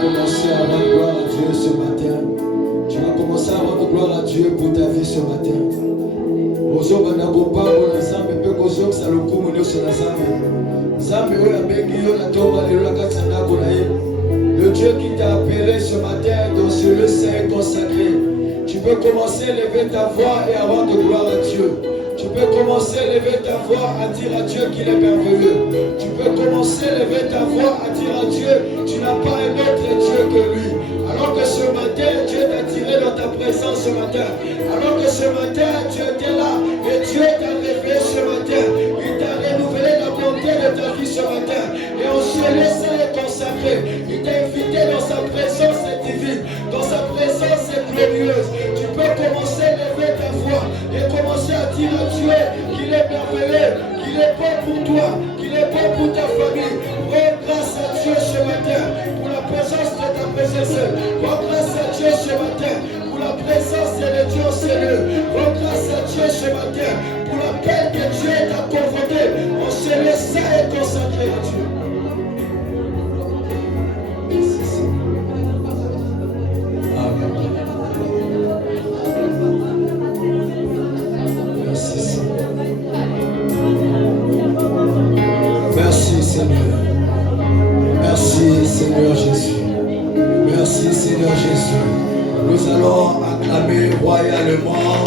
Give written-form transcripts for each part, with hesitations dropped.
Commencer à rendre gloire à Dieu ce matin. Tu vas commencer à rendre gloire à Dieu pour ta vie ce matin. Le Dieu qui t'a appelé ce matin dans ce lieu saint consacré. Tu peux commencer à lever ta voix et à rendre gloire à Dieu. Tu peux commencer à lever ta voix à dire à Dieu qu'il est merveilleux. Tu peux commencer à lever ta voix à dire à Dieu, tu n'as pas un autre Dieu que lui. Alors que ce matin, Dieu t'a tiré dans ta présence ce matin. Alors que ce matin, tu étais là et Dieu t'a réveillé ce matin. Il t'a renouvelé la bonté de ta vie ce matin. Et on se laisse consacré. Il t'a invité dans sa présence divine, dans sa présence glorieuse. Tu peux commencer à lever ta voix et commencer à dire à Dieu qu'il est merveilleux, qu'il est bon pour toi, qu'il est bon pour ta famille. Rends grâce à Dieu ce matin pour la présence de ta présence. Rends grâce à Dieu ce matin pour la présence de Dieu au Seigneur. Rends grâce à Dieu ce matin pour l'appel que Dieu t'a convoqué. On se laisse et consacré à Dieu. Merci Seigneur. Merci Seigneur Jésus. Merci Seigneur Jésus. Nous allons acclamer royalement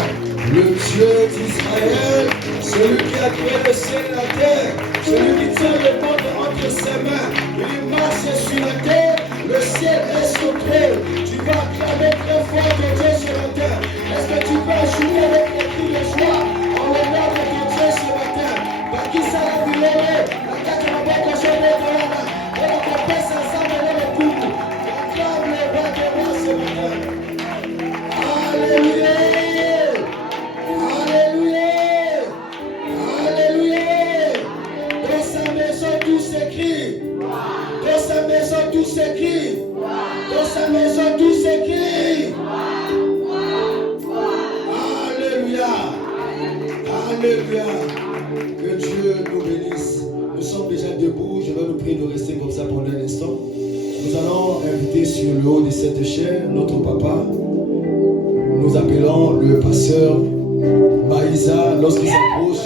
le Dieu d'Israël, celui qui a créé le ciel et la terre, celui qui tient le monde entre ses mains. Il marche sur la terre, le ciel est son trône. Tu vas acclamer très fort de Dieu ce matin. Est-ce que tu peux ajouter avec les cris de joie en l'honneur de Dieu ce matin? Par qui ça va vous lever? La carte de la boîte de journée de l'homme. Et la compèse ensemble dans le couple. Acclame le roi de roi ce matin. Alléluia. Alléluia. Alléluia. Dans sa maison tout s'écrit. Dans sa maison tout s'écrit. Dans sa maison tout s'écrit. Alléluia. Alléluia. Que Dieu nous bénisse. Nous sommes déjà debout. Je vais nous prier de rester comme ça pendant un instant. Nous allons inviter sur le haut de cette chaire notre papa. Nous appelons le pasteur Maïsa lorsqu'il s'approche.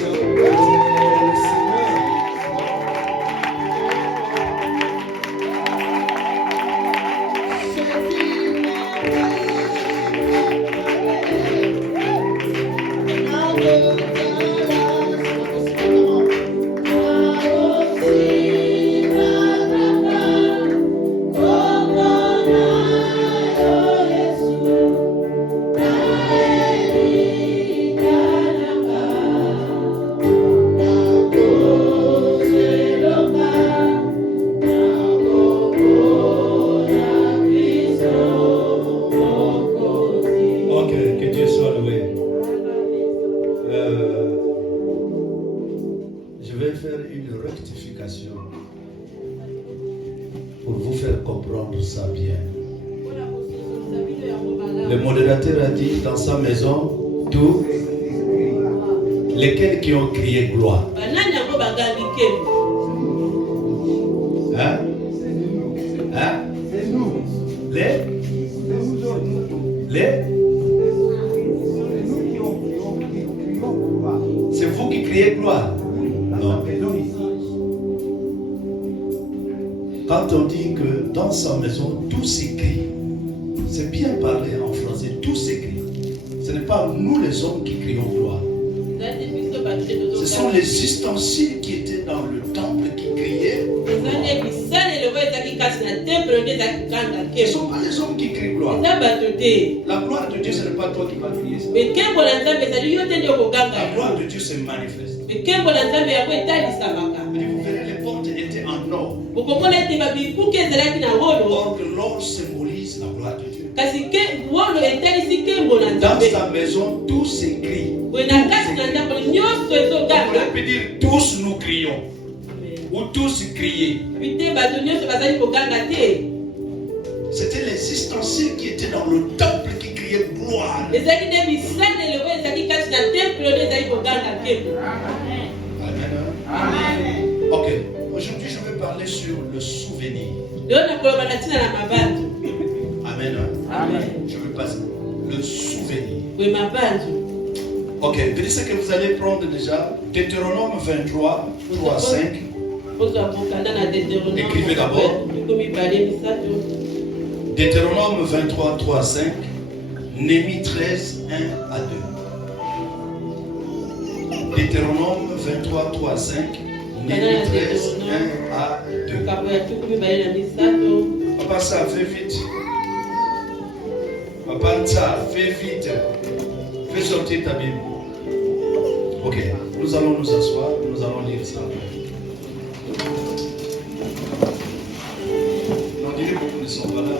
Pour vous faire comprendre ça bien. Le modérateur a dit dans sa maison, tous lesquels qui ont crié gloire. Hein? Hein? C'est vous qui criez gloire. Non. Quand on dit que dans sa maison tout s'écrit, c'est bien parlé en français, tout s'écrit. Ce n'est pas nous les hommes qui crions gloire. Ce sont les ustensiles qui étaient dans le temple qui criaient. Ce ne sont pas les hommes qui crient gloire. La gloire de Dieu, ce n'est pas toi qui vas crier ça. La gloire de Dieu se manifeste. Vous verrez, les portes étaient en or. Or que l'or symbolise la gloire de Dieu. Dans sa maison, tout s'écrit. On peut dire tous nous crions. Ou tous crier. C'était les ustensiles qui étaient dans le temple qui criaient gloire. Amen. Ok. Aujourd'hui, je vais parler sur le souvenir. Ok, venez ce que vous allez prendre déjà. Deutéronome 23, 3, 5. Écrivez d'abord. Deutéronome 23, 3, 5. Néhémie 13, 1 à 2. Deutéronome 23, 3, 5. Néhémie 13, 1 à 2. Papa, ça fait vite. Papa, ça fait vite. Fais sortir ta Bible. Ok, nous allons nous asseoir, nous allons lire ça. On dirait que beaucoup ne sont pas là.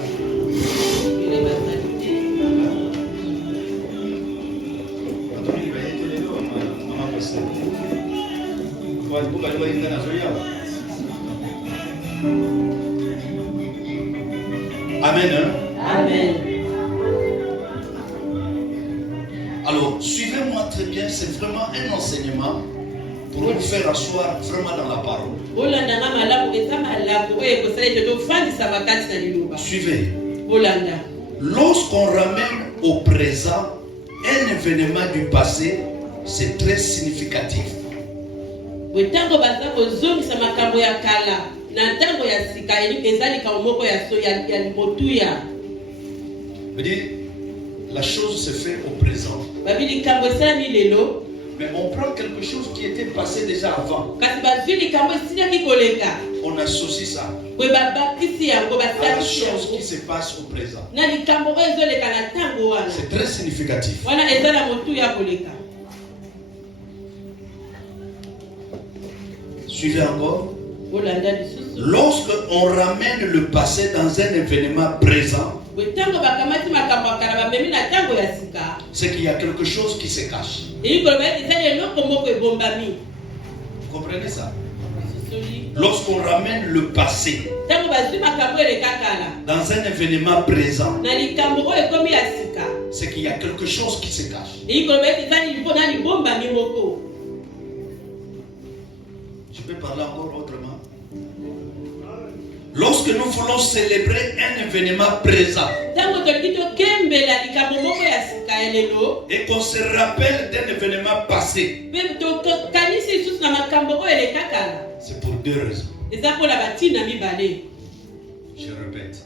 Amen. Hein? Amen. Alors, suivez-moi très bien, c'est vraiment un enseignement pour nous faire asseoir vraiment dans la parole. Suivez. Lorsqu'on ramène au présent un événement du passé, c'est très significatif. Je veux dire, la chose se fait au présent. Mais on prend quelque chose qui était passé déjà avant. On associe ça à la chose qui se passe au présent. C'est très significatif. Suivez encore. Lorsque on ramène le passé dans un événement présent, c'est qu'il y a quelque chose qui se cache. Vous comprenez ça? Lorsqu'on ramène le passé dans un événement présent, c'est qu'il y a quelque chose qui se cache. Je peux parler encore autrement. Lorsque nous voulons célébrer un événement présent et qu'on se rappelle d'un événement passé, c'est pour deux raisons. Je répète.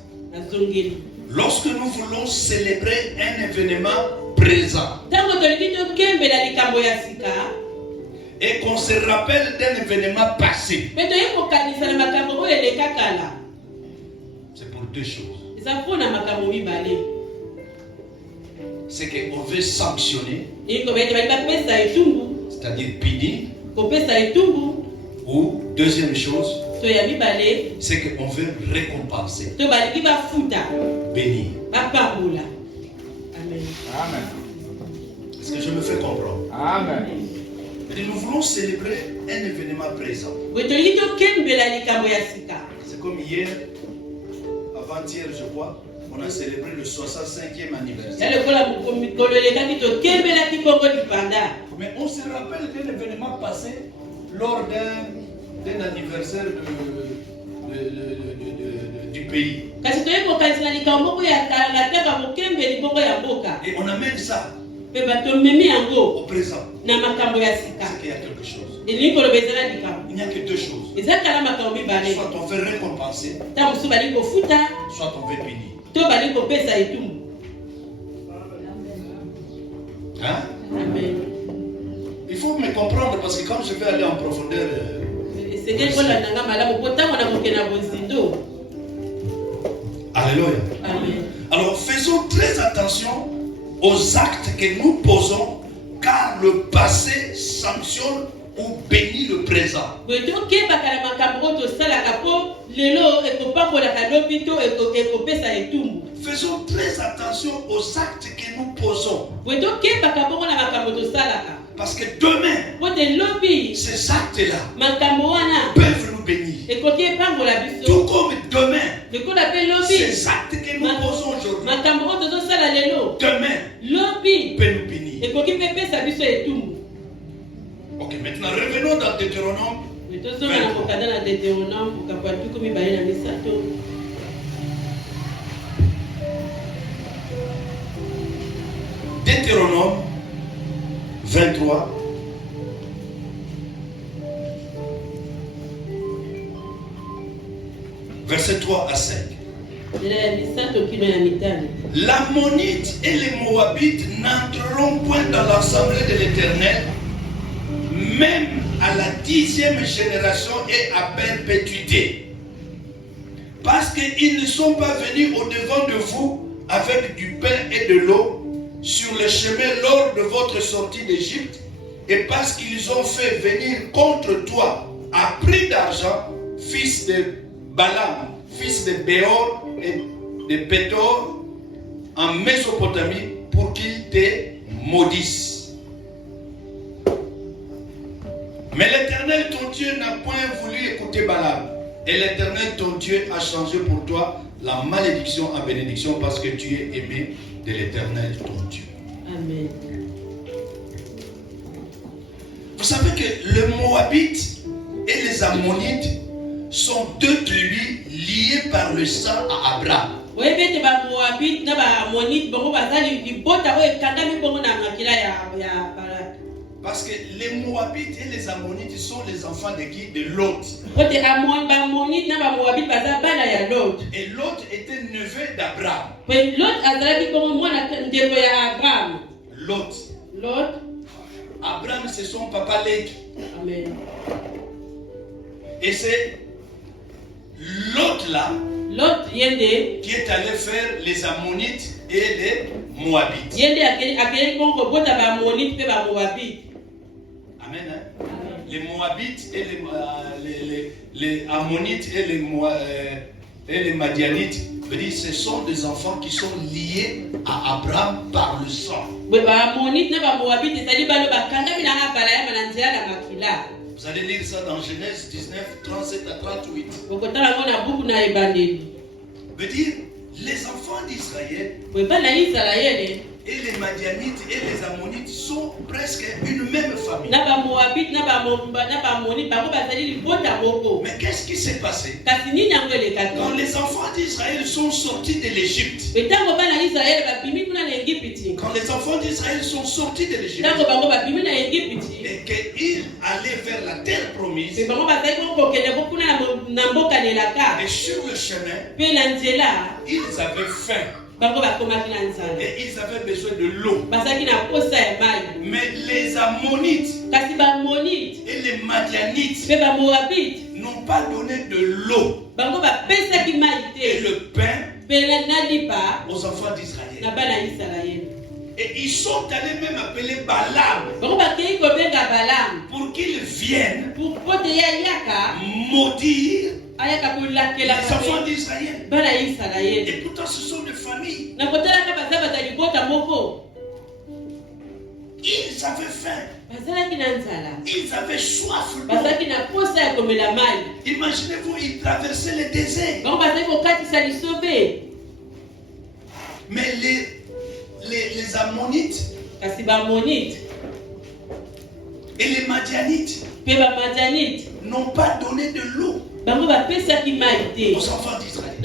Lorsque nous voulons célébrer un événement présent et qu'on se rappelle d'un événement passé, c'est pour deux choses. C'est qu'on veut sanctionner, c'est-à-dire punir, ou deuxième chose, c'est qu'on veut récompenser, bénir. Amen. Amen. Est-ce que je me fais comprendre? Amen. Et nous voulons célébrer un événement présent. C'est comme hier, avant-hier, je crois, on a célébré le 65e anniversaire. Mais on se rappelle d'un événement passé lors d'un anniversaire du pays. Et on amène ça au présent. C'est qu'il y a quelque chose. Il n'y a que deux choses. Soit on veut récompenser, soit on veut punir. Hein? Amen. Il faut me comprendre parce que quand je vais aller en profondeur, alléluia. Amen. Alors faisons très attention aux actes que nous posons, car le passé sanctionne ou bénit le présent. Faisons très attention aux actes que nous posons. Parce que demain, ces actes-là peuvent nous bénir. Tout comme demain, ces actes que nous posons aujourd'hui, demain, peut nous bénir. Ok, maintenant revenons dans Deutéronome 23. Deutéronome 23. Verset 3 à 5. L'Ammonite et les Moabites n'entreront point dans l'assemblée de l'Éternel, même à la 10e génération et à perpétuité. Parce qu'ils ne sont pas venus au-devant de vous avec du pain et de l'eau sur le chemin lors de votre sortie d'Égypte, et parce qu'ils ont fait venir contre toi à prix d'argent, fils de Balaam, fils de Béor et de Pétor, en Mésopotamie, pour qu'ils te maudissent. Mais l'Éternel ton Dieu n'a point voulu écouter Balaam, et l'Éternel ton Dieu a changé pour toi la malédiction en bénédiction, parce que tu es aimé de l'Éternel ton Dieu. Amen. Vous savez que le Moabite et les Ammonites sont deux tribus liées par le sang à Abraham. Parce que les Moabites et les Ammonites sont les enfants de qui? De Lot. Et Lot était neveu d'Abraham. Lot. Abraham, c'est son papa Lévi. Amen. Et c'est Lot là qui est allé faire les Ammonites et les Moabites. Amen. Hein? Les Moabites et les Ammonites et les Madianites, ce sont des enfants qui sont liés à Abraham par le sang. Vous allez lire ça dans Genèse 19, 37 à 38. Veut dire, les enfants d'Israël et les Madianites et les Ammonites sont presque une même famille. Mais qu'est-ce qui s'est passé? Quand les enfants d'Israël sont sortis de l'Égypte, quand les enfants d'Israël sont sortis de l'Égypte et qu'ils allaient vers la terre promise, et sur le chemin, ils avaient faim. Et ils avaient besoin de l'eau. Mais les Ammonites et les Madianites n'ont pas donné de l'eau et le pain aux enfants d'Israël. Et ils sont allés même appeler Balaam pour qu'il vienne maudire les enfants d'Israël. Et pourtant ce sont des familles. Ils avaient faim. Ils avaient soif d'eau. Imaginez-vous, ils traversaient le désert. Mais les Ammonites et les Madianites n'ont pas donné de l'eau aux enfants d'Israël.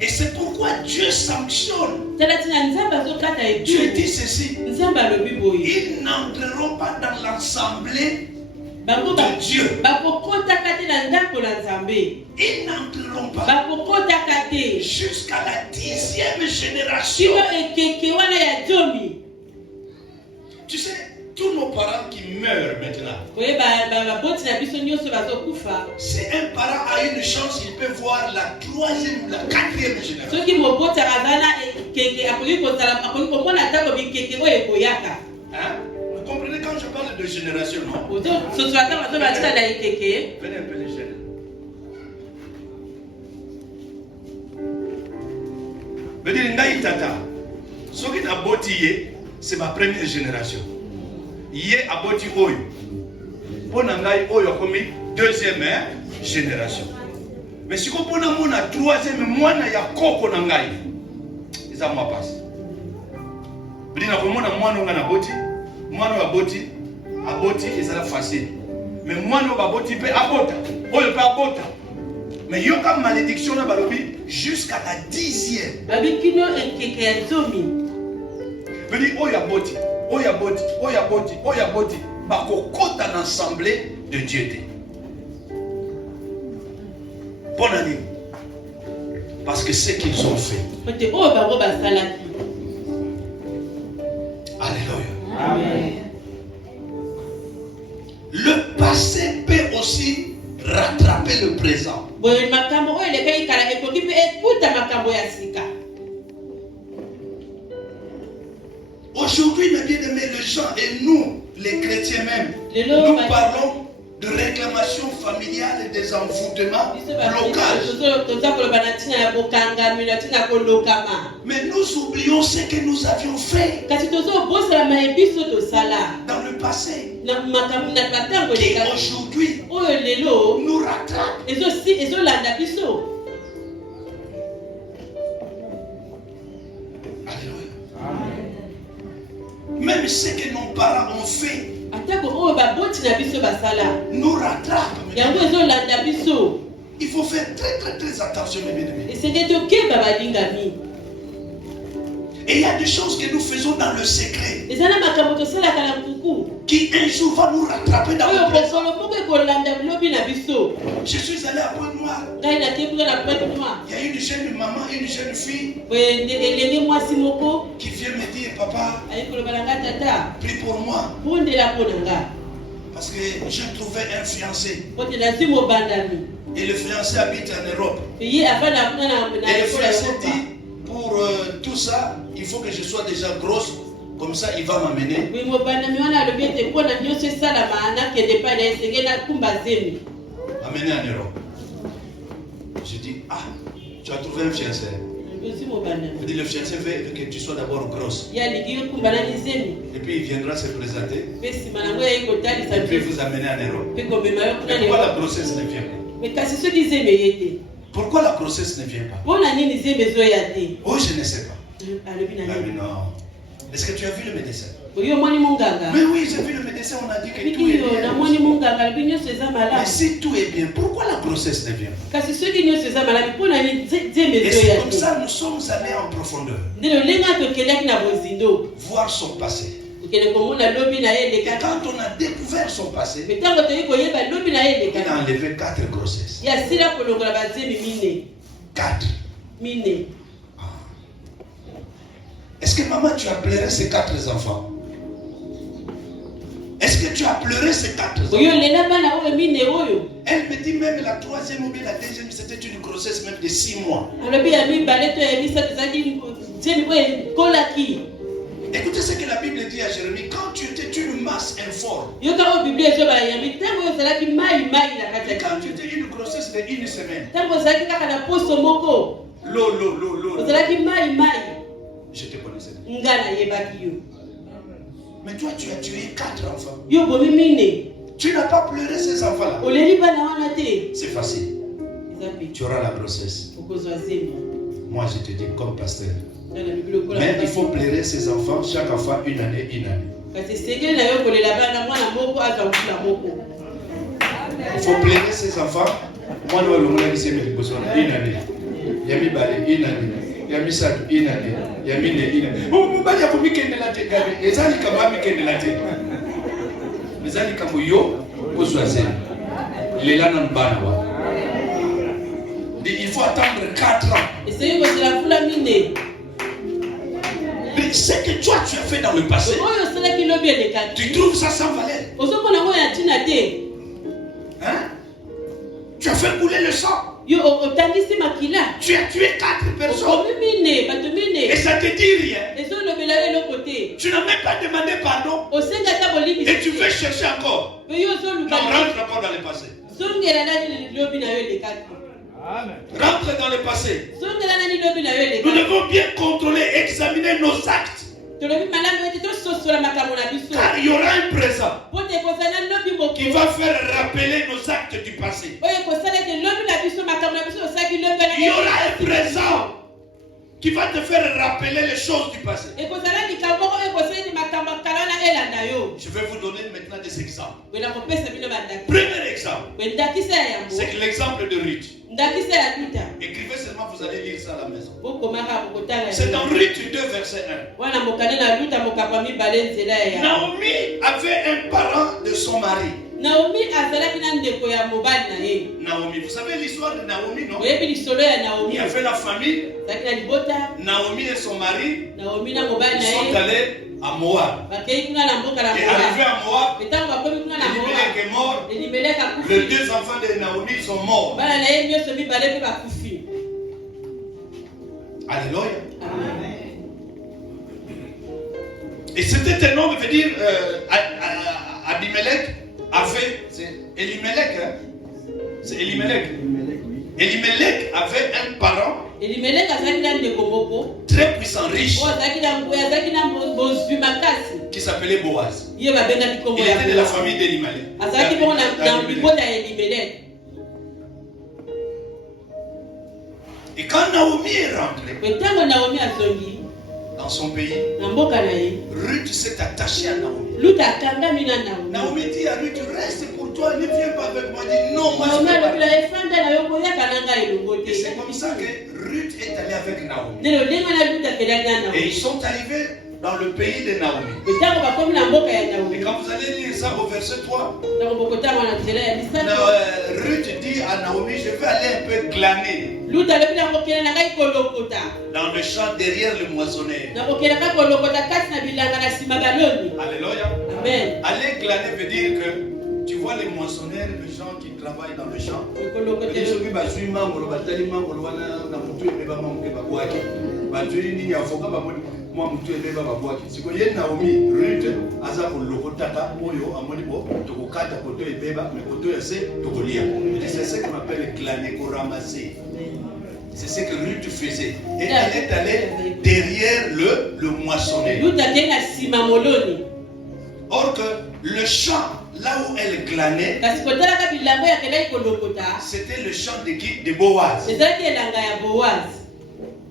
Et c'est pourquoi Dieu sanctionne. Dieu dit ceci: ils n'entreront pas dans l'assemblée de Dieu. Ils n'entreront pas jusqu'à la 10e génération. Tu sais, tous nos parents qui meurent maintenant, si un parent a une chance, il peut voir la 3e, la 4e génération. Hein? Vous comprenez quand je parle de génération, non? Venez un peu les jeunes. Je veux dire, Ndaï Tata, ce qui n'a bâti, c'est ma première génération. Yé a bâti Oyo. Pour Nangaï Oyo comme 2e génération. Mais si on a la 3e, moi, il y a Koko Nangaï. Ils ont ma passe. Je veux dire, moi, aboti ezala facile. Mais moi no baboti pe abota. Oyo pe abota. Mais yoka malédiction na balobi jusqu'à la 10e. Mais dit, oh yaboti, oh yaboti, oh yaboti, oh yaboti. Bakokota dans l'assemblée de Dieu. Bonne année. Parce que ce qu'ils ont fait. Alléluia. Amen. Le passé peut aussi rattraper le présent. Aujourd'hui, mes bien-aimés, les gens et nous, les chrétiens même, nous parlons de réclamation familiale et des envoûtements blocages. Mais nous oublions ce que nous avions fait dans le passé, qui aujourd'hui nous rattrape. Même ce que nos parents ont fait nous rattrape. Il faut faire très attention, mes bien-aimés. Et il y a des choses que nous faisons dans le secret qui un jour va nous rattraper dans le présent. Je suis allé à Pointe-Noire. Il y a une jeune maman, une jeune fille qui vient me dire, papa, prie pour moi. Parce que j'ai trouvé un fiancé. Et le fiancé habite en Europe. Et le fiancé dit, pour tout ça, il faut que je sois déjà grosse. Comme ça, il va m'amener. Amener en Europe. Je dis, ah, tu as trouvé un fiancé. Il dit, le fiancé veut que tu sois d'abord grosse. Et puis il viendra se présenter. Et puis vous amener en Europe. Mais pourquoi la grossesse ne vient pas? Pourquoi la grossesse ne vient pas? Oh, je ne sais pas. Ah, non. Est-ce que tu as vu le médecin? Mais oui, j'ai vu le médecin, on a dit que tout est bien. Mais si tout est bien, pourquoi la grossesse ne vient pas? Et c'est comme ça que nous sommes allés en profondeur. Voir son passé. Et quand on a découvert son passé, il a enlevé 4 grossesses. 4. Est-ce que maman, tu as pleuré ces 4 enfants? Est-ce que tu as pleuré ces 4 enfants? Elle me dit même la 3e ou bien la 2e, c'était une grossesse même de 6 mois. Écoutez ce que la Bible dit à Jérémie. Quand tu étais une masse informe, et quand tu étais une grossesse de 1 semaine, je te connaissais. Mais toi, tu as tué 4 enfants. Tu n'as pas pleuré ces enfants-là. C'est facile. Tu auras la grossesse. Moi, je te dis comme pasteur. Mais il faut pleurer ses enfants chaque enfant 1 année, 1 année. Il faut pleurer ses enfants. Moi, je vais 1 année. Yami Bale, 1 année. Yami Sad, 1 année. Yami Ne, 1 année. Oh, Mubali a commis qu'elle ne l'a pas fait. Et ça, il a commis qu'elle ne l'a pas fait. Mais ça, il a commis yo, au Soisé. Il est là dans le Banawa. Il faut attendre 4 ans. Mais ce que toi tu as fait dans le passé, tu trouves ça sans valeur? Hein? Tu as fait couler le sang. Tu as tué 4 personnes. Et ça te dit rien. Tu n'as même pas demandé pardon. Et tu veux chercher encore. Non, rentre d'abord dans le passé. Rentre dans le passé. Nous devons bien contrôler, examiner nos actes. Car il y aura un présent qui va faire rappeler nos actes du passé. Il y aura un présent qui va te faire rappeler les choses du passé. Je vais vous donner maintenant des exemples. Premier exemple, c'est l'exemple de Ruth. Écrivez seulement, vous allez lire ça à la maison. C'est dans Ruth 2, verset 1. Naomi avait un parent de son mari. Naomi, vous savez l'histoire de Naomi, non? Il y avait la famille. Naomi et son mari sont allés à Moab. Et arrivé à Moab, Elimelech est mort. Les deux enfants de Naomi sont morts. Alléluia. Et c'était un homme, veut dire, Abimelech avait, c'est Elimelech, hein? C'est Elimelech. Elimelech avait un parent très puissant, riche, qui s'appelait Boaz. Il était de la famille d'Elimelech. Et quand Naomi est rentrée dans son pays, Ruth s'est attachée à Naomi. Naomi dit à Ruth, reste pour toi, ne viens pas avec moi. Elle dit non, moi je ne veux pas. Et c'est comme ça que Ruth est allée avec Naomi. Et ils sont arrivés dans le pays de Naomi. Et quand vous allez lire ça au verset 3, Ruth dit à Naomi, je vais aller un peu glaner dans le champ derrière le moissonneur. Alléluia. Amen. Aller glaner veut dire que tu vois les moissonneurs, les gens qui travaillent dans le champ. C'est ce qu'on appelle glaner, ramasser. C'est ce que Ruth faisait. Et elle est allée derrière le moissonneur. Or que le champ, là où elle glanait, c'était le champ de Boaz.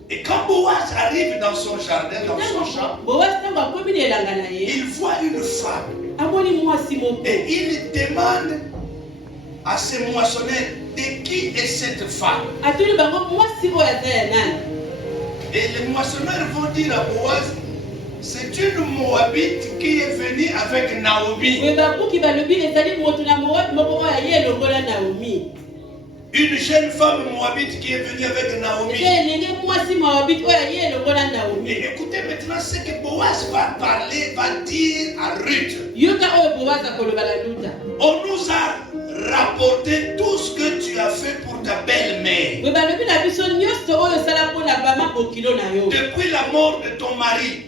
Et quand Boaz arrive dans son jardin, dans son champ, il voit une femme. Et il demande à ses moissonneurs, de qui est cette femme? Et les moissonneurs vont dire à Boaz, c'est une Moabite qui est venue avec Naomi. Une jeune femme Moabite qui est venue avec Naomi. Et écoutez maintenant ce que Boaz va parler, va dire à Ruth. On nous a rapporté tout ce que tu as fait pour ta belle-mère. Depuis la mort de ton mari.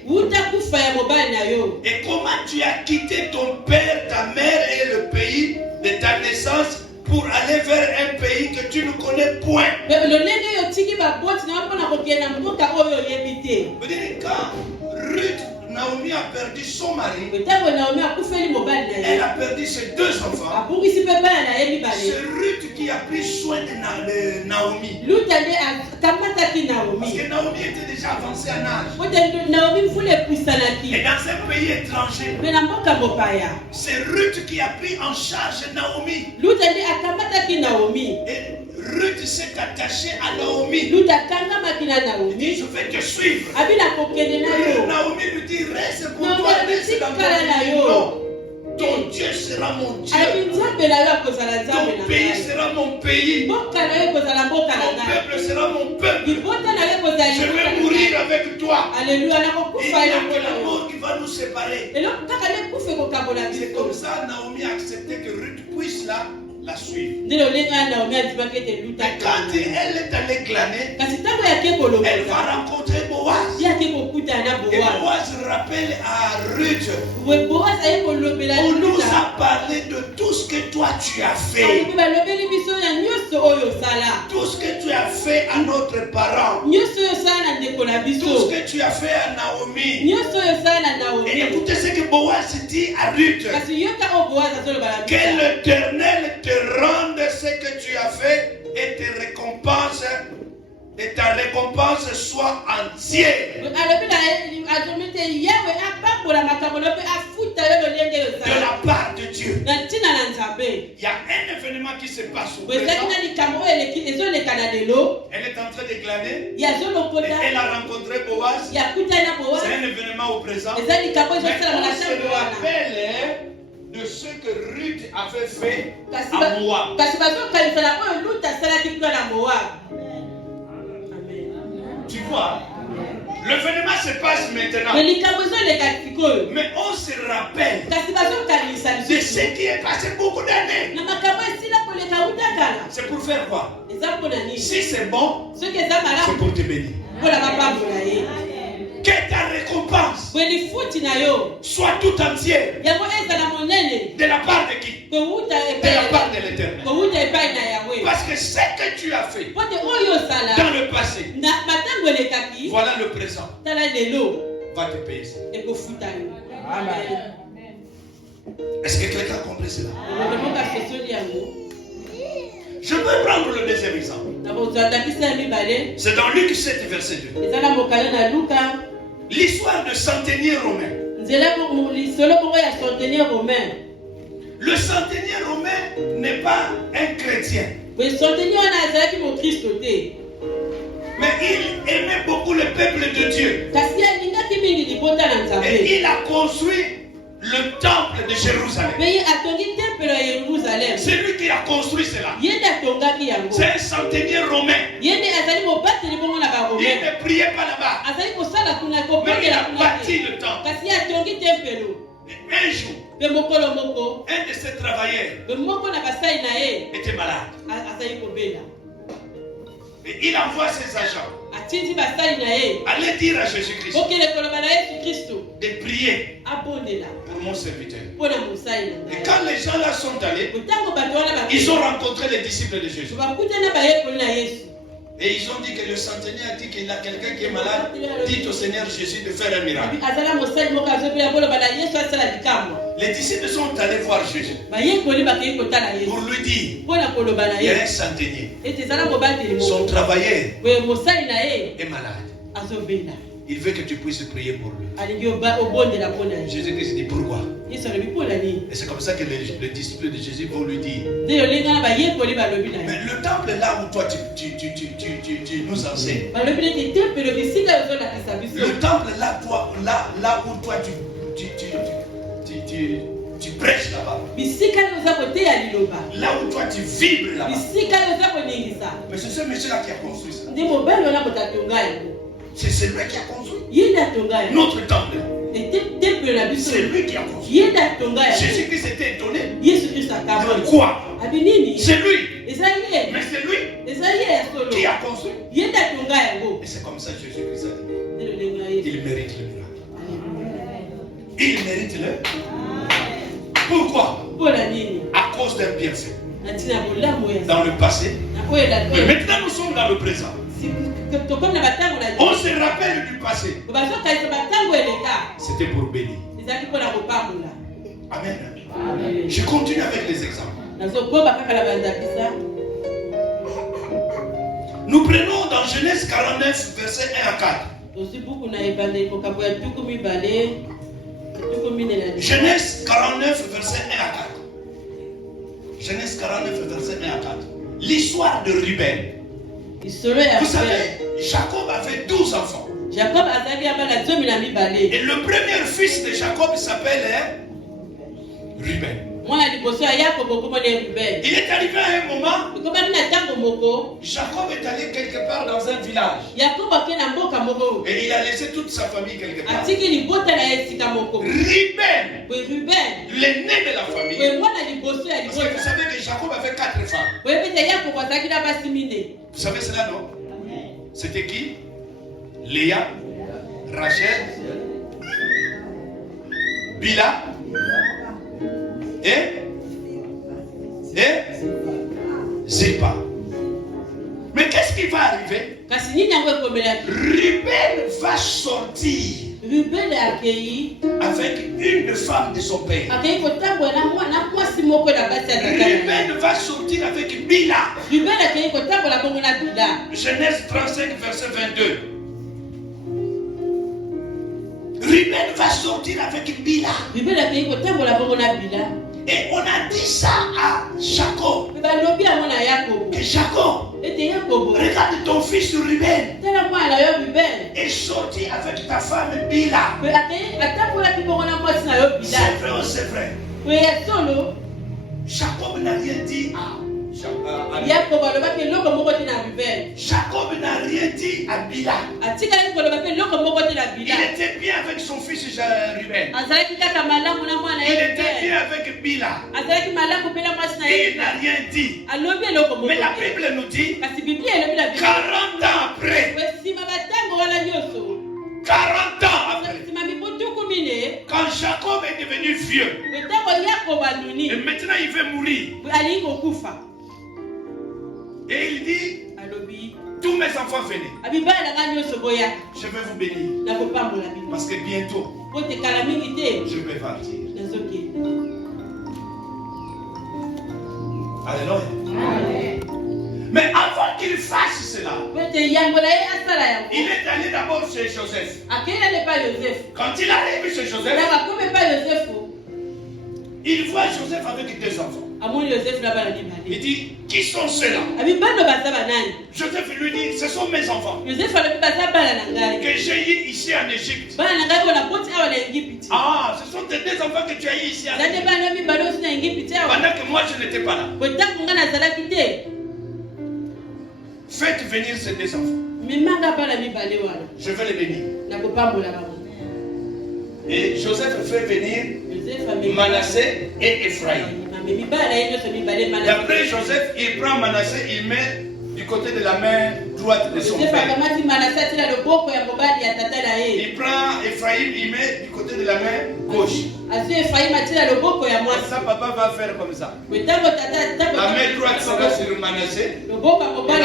Et comment tu as quitté ton père, ta mère et le pays de ta naissance pour aller vers un pays que tu ne connais point. Quand Ruth, Naomi a perdu son mari, elle a perdu ses deux enfants. C'est Ruth qui a pris soin de Naomi. Parce que Naomi était déjà avancée en âge. Et dans un pays étranger, c'est Ruth qui a pris en charge Naomi. Et Ruth s'est attachée à Naomi. Elle dit, je vais te suivre. Naomi lui dit, reste pour toi, reste dans ton pays. Non. Ton Dieu sera mon Dieu. Ton pays sera mon pays. Ton peuple sera mon peuple. Je vais mourir avec toi. Il n'y a que la mort qui va nous séparer. C'est comme ça Naomi a accepté que Ruth puisse la suivre. Et quand elle est allée glaner, elle va rencontrer Boaz. Et Boaz rappelle à Ruth, on nous a parlé de tout ce que toi tu as fait. Tout ce que tu as fait à notre parent. Tout ce que tu as fait à Naomi. Et écoutez ce que Boaz dit à Ruth. Que l'Éternel te rende ce que tu as fait et te récompense et ta récompense soit entière. De la part de Dieu. Il y a un événement qui se passe au présent. Elle est en train de glaner. Et elle a rencontré Boaz. C'est un événement au présent. Mais on se rappelle de ce que Ruth avait fait à Moab. Tu vois, l'événement se passe maintenant. Mais on se rappelle de ce qui est passé beaucoup d'années. C'est pour faire quoi? Si c'est bon, c'est pour te bénir. Que ta récompense soit tout entière. De la part de qui? De la part de l'Éternel. Parce que ce que tu as fait dans le passé, voilà le présent, va te payer ça. Amen. Est-ce que quelqu'un a compris cela? Je peux prendre le deuxième exemple. C'est dans Luc 7, verset 2. L'histoire de centenier romain. Le centenier romain n'est pas un chrétien. Mais il aimait beaucoup le peuple de Dieu. Et il a construit le temple de Jérusalem. C'est lui qui a construit cela. C'est un centenier romain. Il ne priait pas là-bas. Mais il a bâti le temple. Un jour, un de ses travailleurs était malade. Et il envoie ses agents aller dire à Jésus-Christ de prier pour mon serviteur. Et quand les gens là sont allés, ils ont rencontré les disciples de Jésus. Et ils ont dit que le centenier a dit qu'il y a quelqu'un qui est malade. Dites au Seigneur Jésus de faire un miracle. Les disciples sont allés voir Jésus pour lui dire il y a un centenier. Son travailleur est malade. Il veut que tu puisses prier pour lui. Jésus-Christ dit pourquoi? Et c'est comme ça que les disciples de Jésus vont lui dire. Mais le temple là où toi tu nous enseignes. Le temple là où toi tu prêches là-bas. Là où toi tu vibres là-bas. Mais c'est ce monsieur-là qui a construit ça. C'est celui qui a construit notre temple. C'est lui qui a construit. Jésus-Christ était étonné. Quoi? C'est lui. Mais c'est lui qui a construit. Et c'est comme ça que Jésus-Christ a dit. Il mérite le miracle. Il mérite le. Pourquoi? À cause d'un bienfait. Dans le passé. Mais maintenant nous sommes dans le présent. On se rappelle du passé. C'était pour bénir. Amen. Je continue avec les exemples. Nous prenons dans Genèse 49, verset 1 à 4. Genèse 49, verset 1 à 4. Genèse 49, verset 1 à 4. L'histoire de Ruben. Vous savez, Jacob avait 12 enfants. Et le premier fils de Jacob s'appelle Ruben. Il est arrivé à un moment, Jacob est allé quelque part dans un village. Et il a laissé toute sa famille quelque part. Ruben, l'aîné de la famille. Parce que vous savez que Jacob avait 4 femmes. Vous savez cela, non? C'était qui? Léa, Rachel, Bila et Zépa. Mais qu'est-ce qui va arriver? Ruben va sortir. avec une femme de son père. Ruben va sortir avec Bila. Genèse 35, verset 22. Ruben va sortir avec Bila. Et on a dit ça à Jacob. Que Jacob, regarde ton fils Ruben est sorti avec ta femme Bila. C'est vrai ou c'est vrai? Jacob n'a rien dit à Jacob n'a rien dit à Bila. Il était bien avec son fils Ruben. Il était bien avec Bila. Il n'a rien dit. Mais la Bible nous dit 40 ans après. 40 ans après. Quand Jacob est devenu vieux. Et maintenant il veut mourir. Et il dit, tous mes enfants venez. Je vais vous bénir. Parce que bientôt, je vais partir. Alléluia. Mais avant qu'il fasse cela, il est allé d'abord chez Joseph. Quand il arrive chez Joseph, il voit Joseph avec 2 enfants. Il dit, qui sont ceux-là? Joseph lui dit, ce sont mes enfants que j'ai eu ici en Égypte. Ah, ce sont tes 2 enfants que tu as eu ici en Égypte. Pendant que moi je n'étais pas là. Faites venir ces 2 enfants. Je vais les bénir. Et Joseph fait venir Manassé et Ephraïm. D'après Joseph, il prend Manassé, il met du côté de la main droite de son père. Il prend Ephraïm, il met du côté de la main gauche. Ça, papa va faire comme ça. La main droite sera sur Manassé et la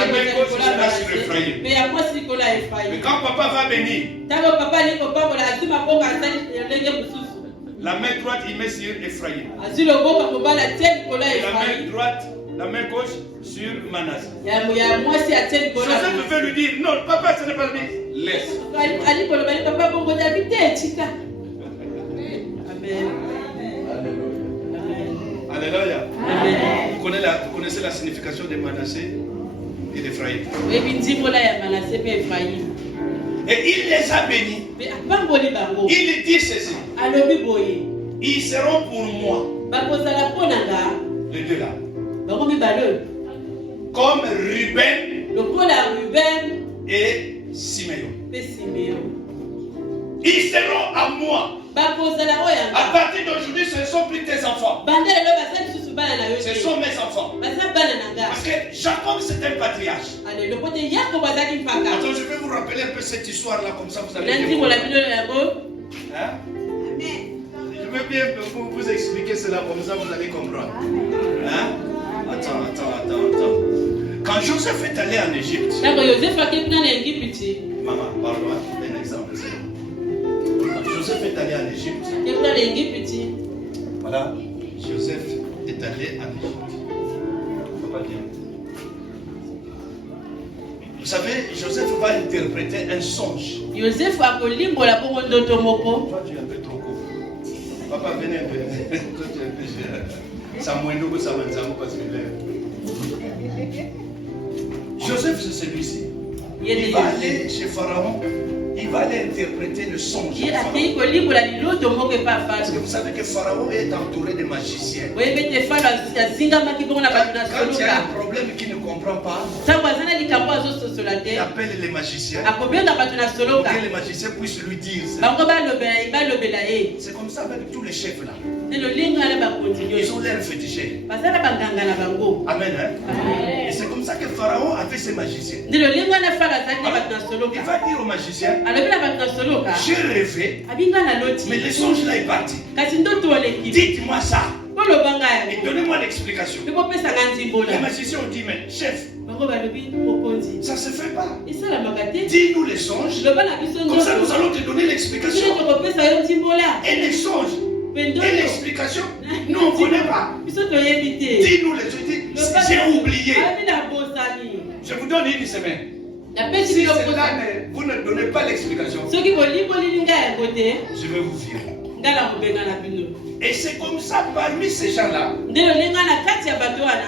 main gauche sera sur Ephraïm. Mais quand papa va bénir, la main droite, il met sur Ephraïm. La main gauche sur Manassé. Joseph veut lui dire, non, papa, ce n'est pas lui. Laisse. Alléluia. Vous connaissez la signification de Manassé et d'Ephraïm. Et il les a bénis. Il dit ceci. Ils seront pour moi. Les 2 là. Comme Ruben et Siméon. Ils seront à moi. À partir d'aujourd'hui, ce ne sont plus tes enfants. Ce sont mes enfants. Parce que Jacob, c'est un patriarche. Attends, je vais vous rappeler un peu cette histoire-là, comme ça vous allez comprendre. Hein? Je vais bien vous expliquer cela, comme ça vous allez comprendre. Hein? Attends. Quand Joseph est allé en Égypte, maman, parle-moi d'un exemple. Quand Joseph est allé en Égypte, voilà, Joseph est allé en Égypte. Papa, viens. Vous savez, Joseph va interpréter un songe. Toi, tu es un peu trop court. Papa, venez un peu. Toi, tu es un peu cher. Ça moins que ça va parce que Joseph, c'est celui-ci. Il va aller chez Pharaon. Il va aller interpréter le songe. Parce que vous savez que Pharaon est entouré de magiciens. Quand il y a un problème qu'il ne comprend pas, il appelle les magiciens pour que les magiciens puissent lui dire. C'est comme ça avec tous les chefs là. Ils ont l'air fétichés. Amen. Hein? Et c'est comme ça que Pharaon avait ses magiciens. Il va dire aux magiciens, j'ai rêvé, mais le songe là est parti. Dites-moi ça. Et donnez-moi l'explication. Les magiciens ont dit, mais chef, Ça ne se fait pas. Et Dis-nous les songes. Comme ça, nous allons te donner l'explication. Et les songes. Et l'explication, nous on ne connaît pas. Dis-nous les songes. J'ai oublié. Je vous donne une semaine. Si cela vous ne donnez pas l'explication, je vais vous virer. Et c'est comme ça, parmi ces gens-là, il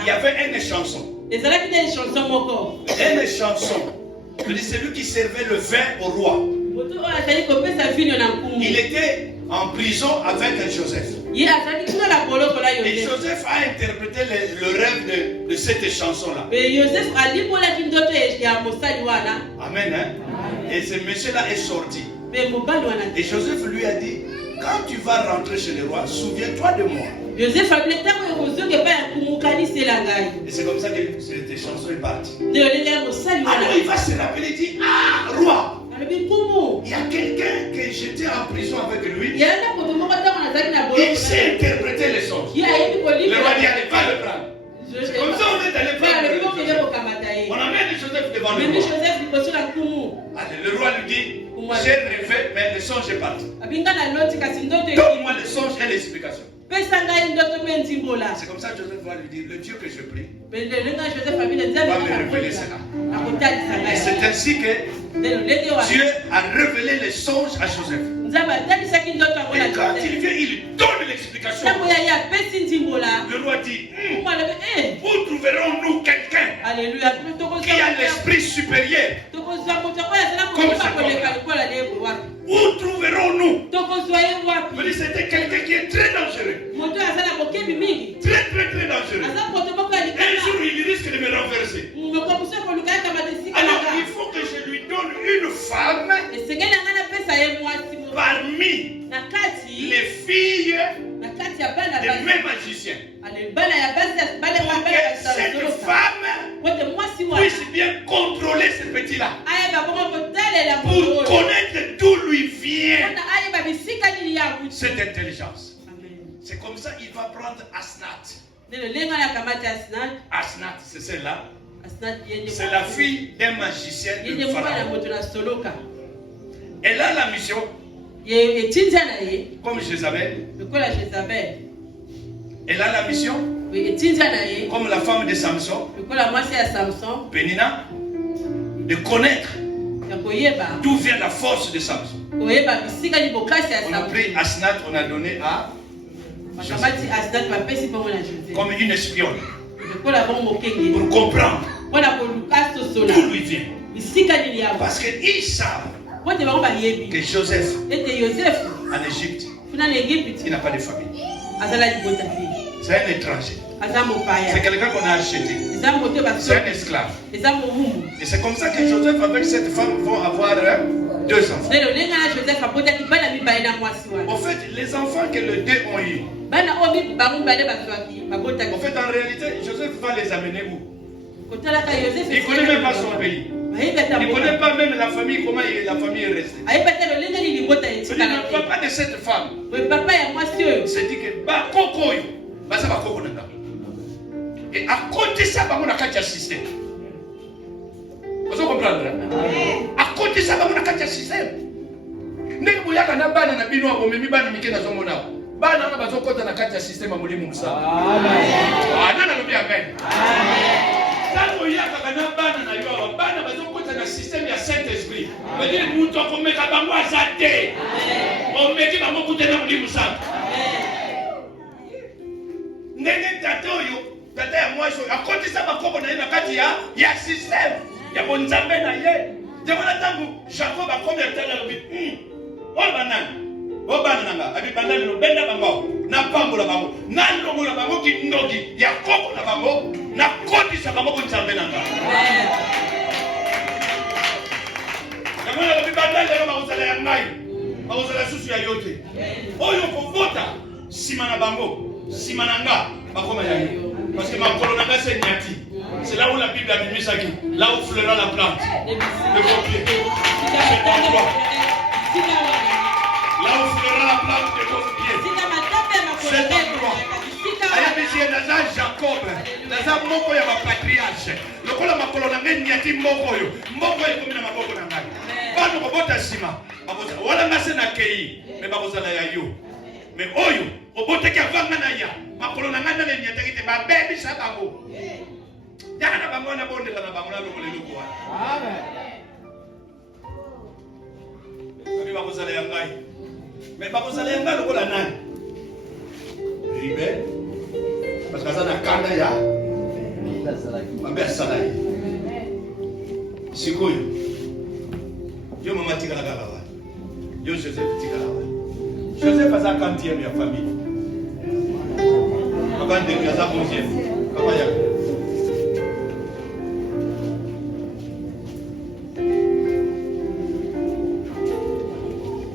y avait une chanson. Une chanson. C'est lui qui servait le vin au roi. Il était en prison avec Joseph. Et Joseph a interprété le rêve de cette chanson-là. Amen. Hein? Et ce monsieur-là est sorti. Et Joseph lui a dit, quand tu vas rentrer chez le roi, souviens-toi de moi. Et c'est comme ça que cette chanson est partie. Alors il va se rappeler, il dit, ah, roi, il y a quelqu'un que j'étais en prison avec lui. Il sait interpréter les songes. Le roi dit, allez, va le prendre. C'est comme ça on est allé prendre. On amène Joseph devant le roi. Allez, le roi lui dit, j'ai rêvé, mais le songe est parti. Donne-moi le songe et l'explication. C'est comme ça que Joseph va lui dire, le Dieu que je prie va me révéler cela. Et c'est ainsi que Dieu a révélé les songes à Joseph. Et quand il vient, il donne l'explication. Le roi dit, où trouverons-nous quelqu'un qui a l'esprit supérieur comme où trouverons-nous? C'était quelqu'un qui est très dangereux. Très très très dangereux. Un jour il risque de me renverser. Alors il faut que je lui donne une femme parmi les filles des mêmes magiciens. Pour que cette femme puisse bien contrôler ce petit-là. Pour connaître d'où lui vient cette intelligence. C'est comme ça qu'il va prendre Asnath. Asnath, c'est celle-là. C'est la fille d'un magicien de Pharaon. Elle a la mission, comme Jézabel. Elle a la mission, comme la femme de Samson, Pénina, de connaître d'où vient la force de Samson. On a pris Asnath, on a donné à Joseph, comme une espionne, pour comprendre d'où lui vient. Parce qu'ils savent que Joseph, en Égypte, il n'a pas de famille. C'est un étranger. C'est quelqu'un qu'on a acheté. C'est un esclave. Et c'est comme ça que Joseph avec cette femme vont avoir 2 enfants. En fait, les enfants que les deux ont eu, en fait, en réalité, Joseph va les amener où? Il ne connaît même pas son pays. Il ne connaît pas même la famille, comment la famille est restée. Le papa de cette femme s'est dit que et à côté de ça, on a un système. Vous comprenez? À côté de ça, on a un système. Nous système ya Saint-Esprit. On dit nous devons mettre à bango azate. On met qui bango kutena muri musaka. Ndenge tato yo, tata ya mwaso akotisa makobo na ina kati ya système. Ya bonzambe na ye. Demona tangu Jacob akomerta na bi. Wa banana. Wa banana abi banana no benda bango. Na pambola bango. Na ndongola bango ki ndogi. Ya koko na bango. Na kotisa bango bonzambe na nga. C'est là où la Bible a mis ça, là où fleura la plante, le copier. C'est ton droit. Là où fleura la plante, le copier. C'est ton droit. Jacob, dans un mot, il y a ma patriarche. Le lokola makolo na ngai nyati mboko oyo ekomi na maboko na ngai bano kobota nsima wala nga se na kei me bakozala ya yo me oyo obotaki avanga na ya makolo na ngai nale nyataki te babebisa bango yaka na bango wana bondela na bango na lokola eloko wana abi bakozala ya ngai me bakozala ya ngai lokola nani ribe parce que aza na kanda ya mabe asala ye sikoyo yo mama tikala kaka wana yo Joseph tikala wana Joseph aza 40e ya famille papa ndenge aza 11e papa yako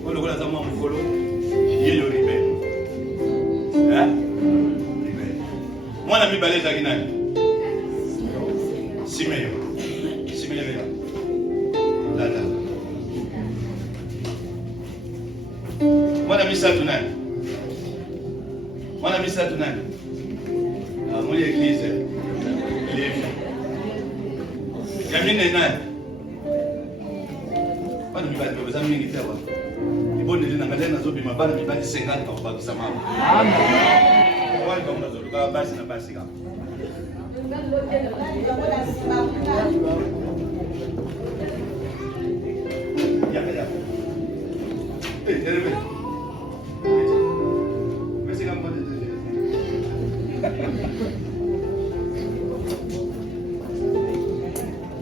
olokola aza mwa mokolo ye yo ribe ribe mwana mibale ezalaki nani Simeyo dada mwana misatu nani muli eglise Levi ya mine nani bana mibali beza mingi te awa iboneli na ngai nazobima bana mibali 50 bakobakisa mama wali bango nazoluka basi na basi kaka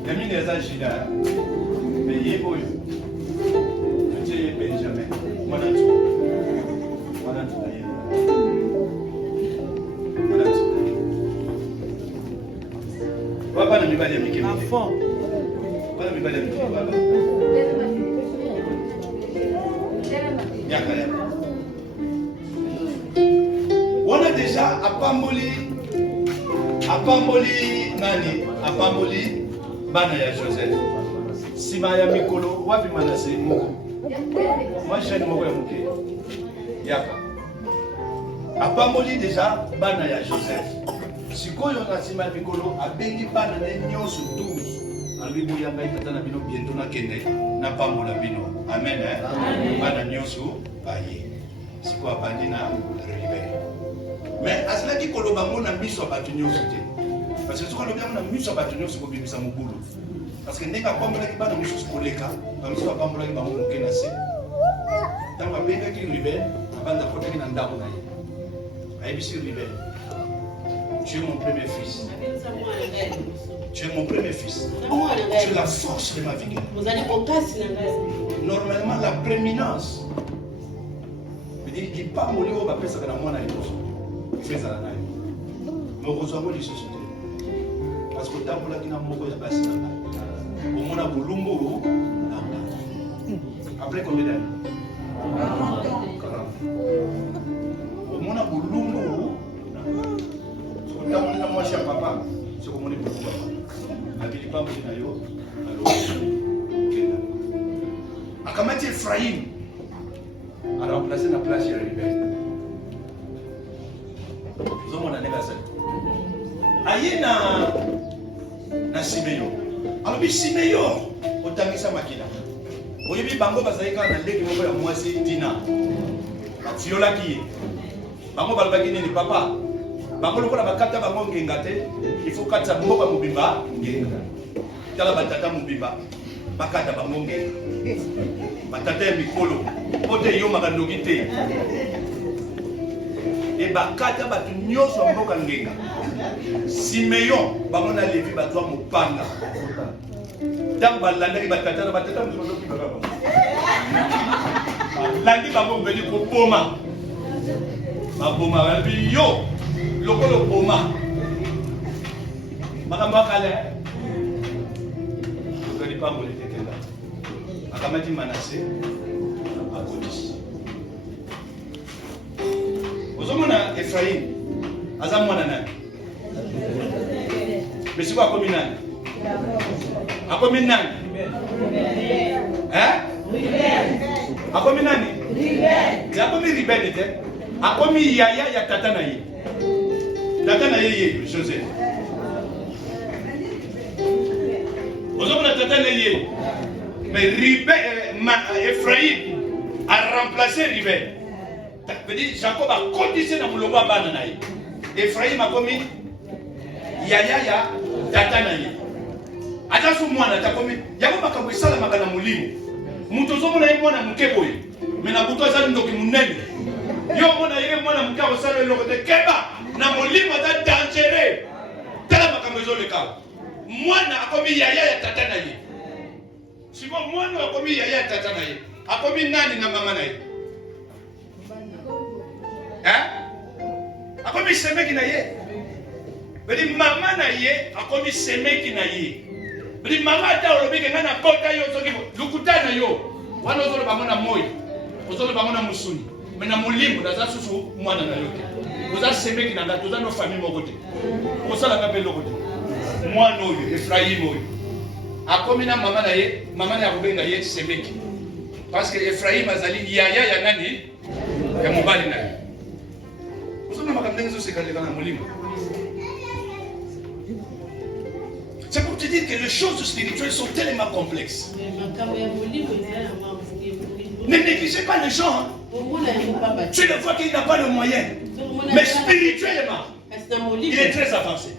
Yamine eza Jida, mais ye oyo. Dieu ye Benjamin. Mwana tu na ye. Papa na mibali ya mike mike. Papa mibali ya mike baba. Yaka. Wana deja apamboli bana ya Joseph. Sima ya mikolo wapi Manase moko. Moi jeune moko ya moke. Yaka. Apamboli deja bana ya Joseph. Sikoyo na sima ya mikolo abengi bana na nyonso 12. Alibu ya ngai tata na bino bientôt na kende na pambola bino. Amen. Amen. Bana nyonso baye. Siko abandi na ribe. Mais azalaki koloba ngo na miso bato nyonso te. Parce que sikoyo na miso bato nyonso ko bimisa mobulu. Parce que ndenge apambolaki bana mosusu koleka bamiso apambolaki bango moke na se ntango abengaki Ruben abanda akotaki na ndako na ye ayebisi Ruben, tu es mon premier fils, tu es mon premier fils, tu es la force de ma vie. Normalement la prééminence veut dire ipamboli oyo bapesaka na mwana liboso ifezala na yo mais okozwango lisusu te parce que otambolaki na moko ya basi na ngai au moins Boulumbo, après combien d'années? 40. Au moins Boulumbo, quand on est moi chez papa, c'est comme on est pour papa. N'habille pas mon nayo, alors. Akamati Ephraim a remplacé la place chez Ribet. Nous avons un négociateur. Aïe na Simeyo. Alors Simeyo otangisa makila oyebi bango bazalika na ndenge moko ya mwasi Dina bafiolaki ye bango balobaki nini papa bango lokola bakata bango ngenga te il faut katisa mboka mobimba ngenga tala batata mobimba bakata bango ngenga batata ya mikolo pote eyomaka ndoki te e bakata bato nyonso ya mboka ngenga Simeyon bango na Levi batwa mopanga ntango balandaki batata na batata mosusu bazokima bango balandi bango mbeli koboma baboma babi yo lokolo boma makambo akale okali pamboli tekenda akamati Manase abodisi ozomona Ephraim aza mwana nani mesiko akomi nani akomi nani akomi nani akomi Ribeni te akomi yaya ya tata na ye ye Joseph Mais Ephraïm a remplacé Ribé. Jacob a conditionné dans le banana. Ephraïm a commis Yaya Tatanaye. Adasu mwana takomi. Yako makambo sala makana mulimu. Mutozo mona yeye mwana mukeboye. Mena butoza ndoki munene. Yo mona yeye mwana mukabo sala lokote keba na mulimu da dangereux. Tala makambo zo leka. Mwana akomi Yaya ya Tatanaye. Simo mwana akomi Yaya ya Tatanaye. Akomi nani na mama naye? Akomi semeki na ye. Beli mama na ye akomi semeki na ye. Beli mama ta olobeke ngana kota yo soki lukutana yo. Wana ozolo bamona moyo. Ozolo bamona musuni. Mena mulimu na za susu mwana na yote. Oza semeki na ngato za no famille moko te. Osala ngape loko te. Mwana oyo Ephraim oyo. Akomi na mama na ye, mama na yakobenga ye semeki. Parce que Ephraim azali yaya ya nani? Ya mobali na ye. C'est pour te dire que les choses spirituelles sont tellement complexes. Ne négligez pas les gens. Tu le vois qu'il n'a pas le moyen. Mais spirituellement, il est très avancé.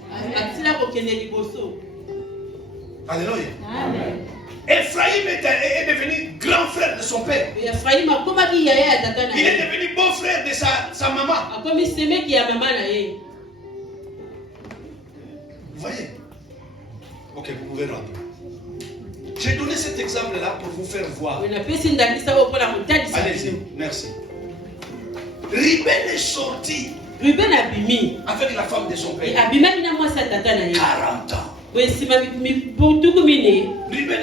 Alléluia. Ephraim est devenu grand frère de son père. Il est devenu beau frère de sa maman. Vous voyez? Ok, vous pouvez rentrer. J'ai donné cet exemple-là pour vous faire voir. Allez-y, merci. Ruben est sorti avec la femme de son père. 40 ans. Ruben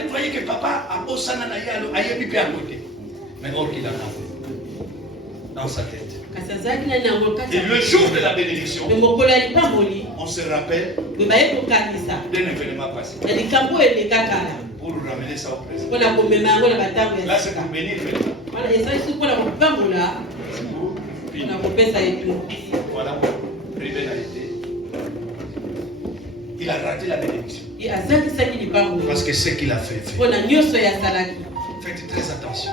croyait que papa a osana na yalo ayebi pe à côté. Mais or qu'il en a dans sa tête. Et le jour de la bénédiction, on se rappelle d'un événement passé. Pour nous ramener ça au présent. Là, c'est pour bénir. Voilà, Ruben a été. Il a raté la bénédiction. Parce que ce qu'il a fait. Faites très attention.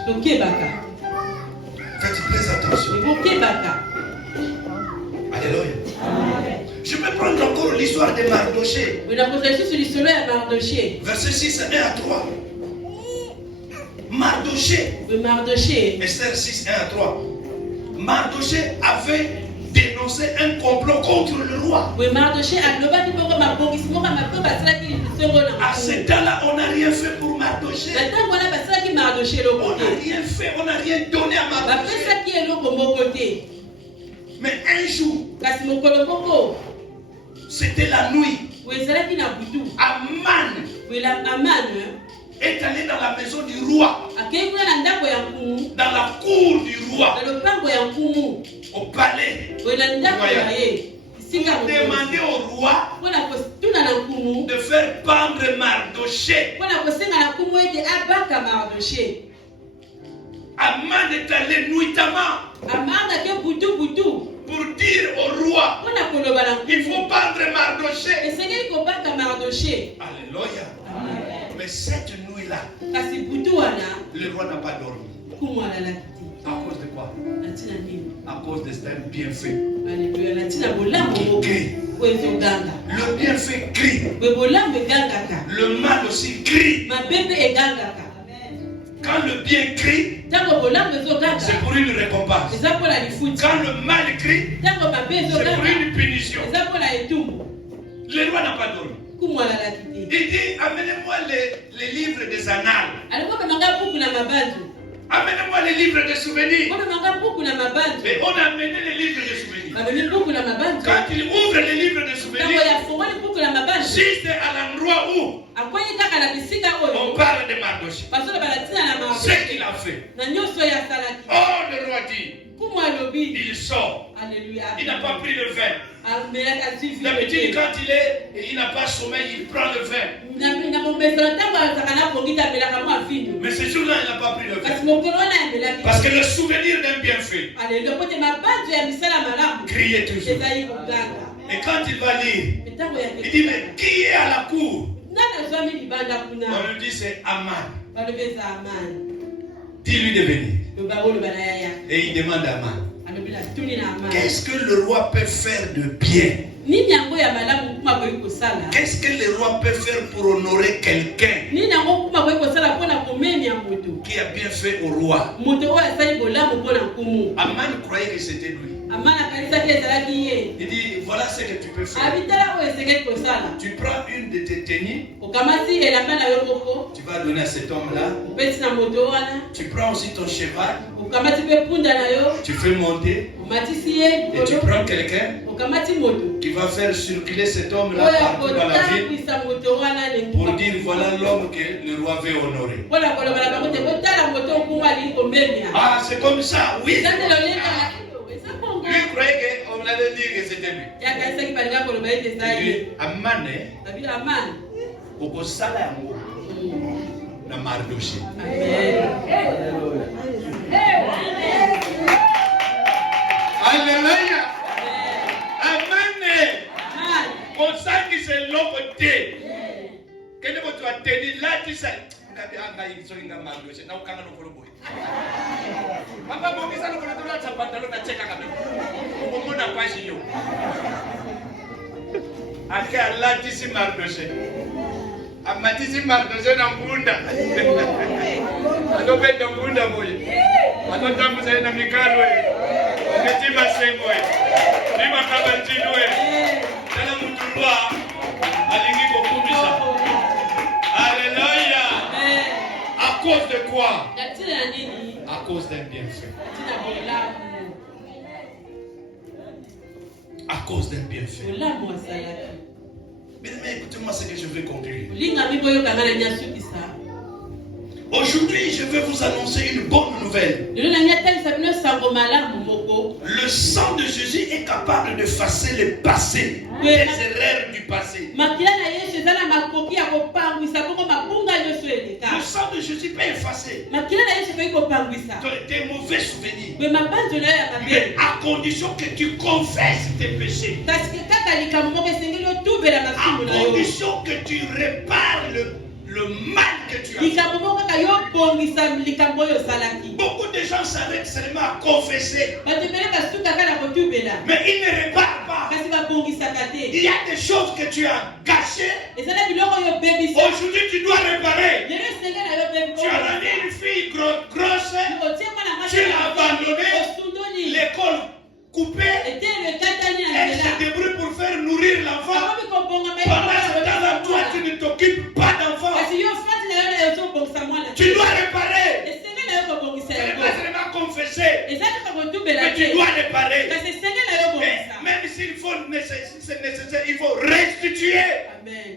Faites très attention. Alléluia. Je peux prendre encore l'histoire de Mardoché. Verset 6, 1 à 3. Mardoché. Esther 6, 1 à 3. Mardoché avait dénoncé un complot contre le roi. À ce temps-là, on n'a rien fait pour Mardoché. On n'a rien fait, on n'a rien donné à Mardoché. Mais un jour, c'était la nuit. Aman est allé dans la maison du roi, dans la cour du roi, au palais royal, pour demander au roi de faire pendre Mardoché. Aman est allé nuitamment pour dire au roi, il faut pendre Mardoché. Alléluia. Mais cette nuit-là, le roi n'a pas dormi. À cause de quoi? À cause de cet bienfait. Qui crie. Le bienfait crie. Le mal aussi crie. Quand le bien crie, c'est pour une récompense. Quand le mal crie, c'est pour une punition. Le roi n'a pas dormi. Il dit, amenez-moi les livres des annales. Amenez-moi les livres de souvenirs. Et on a amené les livres de souvenirs. Quand il ouvre les livres de souvenirs, juste à l'endroit où on parle de Mardoché, ce qu'il a fait. Oh, le roi dit, il sort. Il n'a pas pris le vin. D'habitude, quand il n'a pas sommeil, il prend le vin. Mais ce jour-là, il n'a pas pris le vin. Parce que le souvenir d'un bienfait criait toujours. Et quand il va lire, il dit, mais qui est à la cour? On lui dit c'est Aman. Dis-lui de venir. Et il demande à Aman. Qu'est-ce que le roi peut faire de bien? Qu'est-ce que le roi peut faire pour honorer quelqu'un qui a bien fait au roi? Aman croyait que c'était lui. Il dit, voilà ce que tu peux faire. Tu prends une de tes tenues, tu vas donner à cet homme-là. Tu prends aussi ton cheval, tu fais monter, et tu prends quelqu'un qui va faire circuler cet homme-là partout dans la ville pour dire, voilà l'homme que le roi veut honorer. Ah, c'est comme ça, oui. Lui croyait qu'on allait dire que c'était lui. Il dit, Aman, au sala yango na Mardoché. Alléluia. Amen. On sent que c'est l'homme côté. Quel est votre tenue là, tu sais? Papa, mon fils, nous voulons te pantalon à checker avec nous. Au monde à quoi j'ai eu. À quel là, tu sais, Mardoché? À ma tisi Mardoché dans Bunda. À nos bêtes dans Bunda, moi. À nos dames, vous avez un amical, oui. Et tu m'as fait, moi. Tu m'as cabanti, oui. C'est la moutoua. Alingi Kokumisa. Alléluia. À cause de quoi? À cause d'un bienfait. À cause d'un bienfait. Mais écoutez-moi ce que je veux conclure. Aujourd'hui, je vais vous annoncer une bonne nouvelle. Le sang de Jésus est capable d'effacer le passé, les erreurs du passé. Le sang de Jésus peut effacer tes mauvais souvenirs. Mais à condition que tu confesses tes péchés. À condition que tu répares le mal que tu as fait. Beaucoup de gens s'arrêtent seulement à confesser. Mais ils ne réparent pas. Il y a des choses que tu as gâchées. Aujourd'hui, tu dois réparer. Tu as donné une fille grosse. Tu l'as abandonnée. L'école coupée. Elle se débrouille pour faire nourrir l'enfant. Pendant ce temps-là, toi, tu ne t'occupes pas d'enfant. Tu dois réparer. Ce n'est pas seulement confesser. Mais tu dois réparer. Et même s'il faut, c'est nécessaire, il faut restituer. Amen.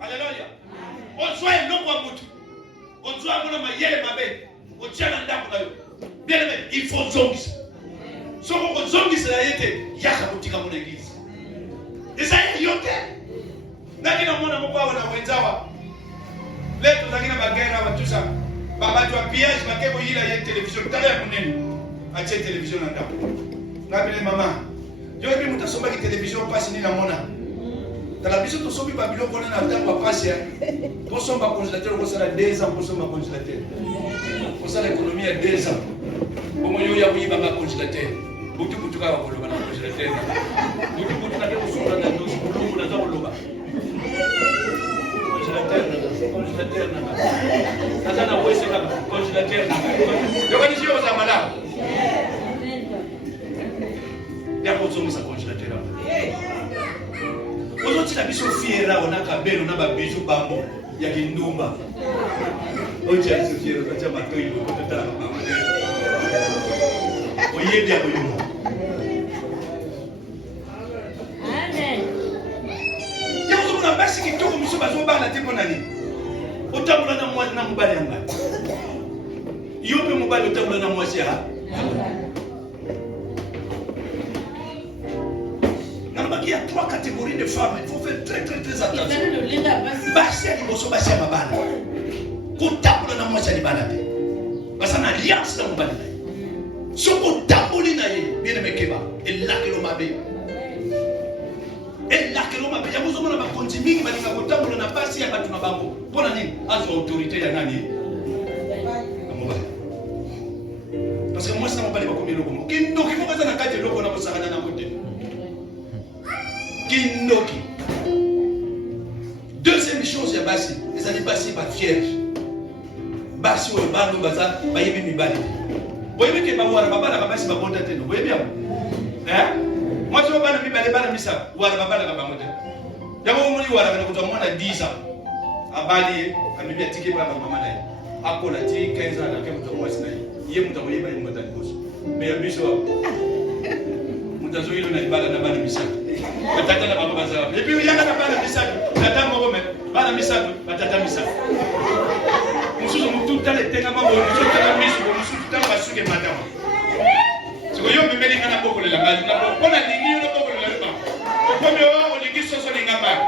Alléluia. On soit un homme à moutou. On soit un homme à yé mabé. On tient un dame. Bien aimé, il faut zongis. Si on zongis la yété, yaka boutika mon église. Et ça y est, yote. Nakina mwana mkwa wana wenzawa. Leto nakina bagera wa tout ça. Baba tu piège makebo yila ya télévision. Tala ya munene. Ache télévision na ndako. Ngabile mama. Yo ebi mutasomba ki télévision passe ni na mona. Tala biso to sobi babilo kona na ndako passe ya. Po somba congélateur ko sala 2 ans po somba congélateur. Ko sala économie à 2 ans. Bo mo yo ya kuyiba ba congélateur. Butu butu ka ko loba na congélateur. Butu butu na ko sola na ndo ko na za ko loba. Congélateur na sasa na uweze kama congélateur na yoka ni sio za malao ya kuzungumza congélateur ozoti na biso fiera ona kabelo na babijo bambo ya kindumba oje biso fiera kwa matoi ko totala mama oyebi ya koyuma basi kitoko miso bazobana te mpona nini otambola na mwasi na mobali yanga yo mpe mobali otambola na mwasi ya nalobaki ya 3 catégories de femmes. Il faut faire très très très attention. Basi ya liboso basi ya mabana kotambola na mwasi ya libana te basa na alliance na mobali na ye soko otamboli na ye bien aimé keba elakelo mabe Et là, que l'on m'a payé, vous avez continué, il m'a dit que vous avez passé à Batuna Bango. Bonne année, à son autorité, il y a un année. Parce que moi, ça ne m'a pas dit combien de logo. Donc, il faut que ça n'a pas été logo, on a besoin de la côté. Kindoki. Deuxième chose, il y a Bassi. Les années passées, pas vierge. Bassi, ou le bar, nous, baza, bah, il y a mis balé. Vous voyez que ma voix, papa, la Bassi, ma bonne tête, vous voyez bien? Hein? Moi, je ne vais pas me balé, pas de ça. Ou la papa, la bonne tête. Il y a un moment où on a 10 ans. À Bali, à Bibiatiki, à maman. À Colati, 15 ans, à Kamuta, il y a un peu de temps. Mais il y a un peu de temps. Il y a un peu de temps. Et puis il y a un peu de message. Tata Morome, pas de message, tata message. Nous sommes tout le temps les ténèbres, nous sommes tout le temps les sucres madame. C'est que yo me mets dans la boue de la base. On a dit qu'il y a une boue de la base. Au premier moment, on dit qu'ils sont sur les gamins.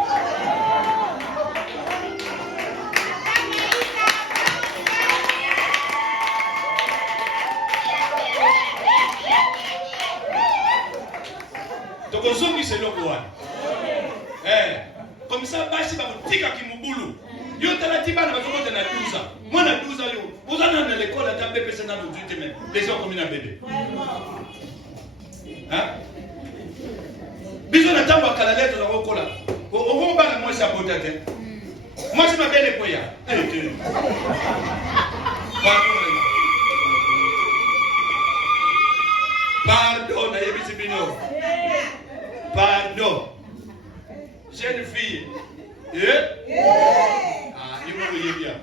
Donc on s'en dit c'est le quoi. Comme ça, Bassi va vous dire qu'il m'a boulou. Yo t'as dit pas na 12 ans. Moi na 12 ans yo. Vous allez dans l'école à taper personne dans 18 mais les gens comme un bébé. Hein? Bisous na tambo kala lettre na okola. O ba na moi ça potate. Moi je m'appelle Ekoya. Pardon, na yebisi bino. Pardon. Jeune fille. Ah, il faut le bien.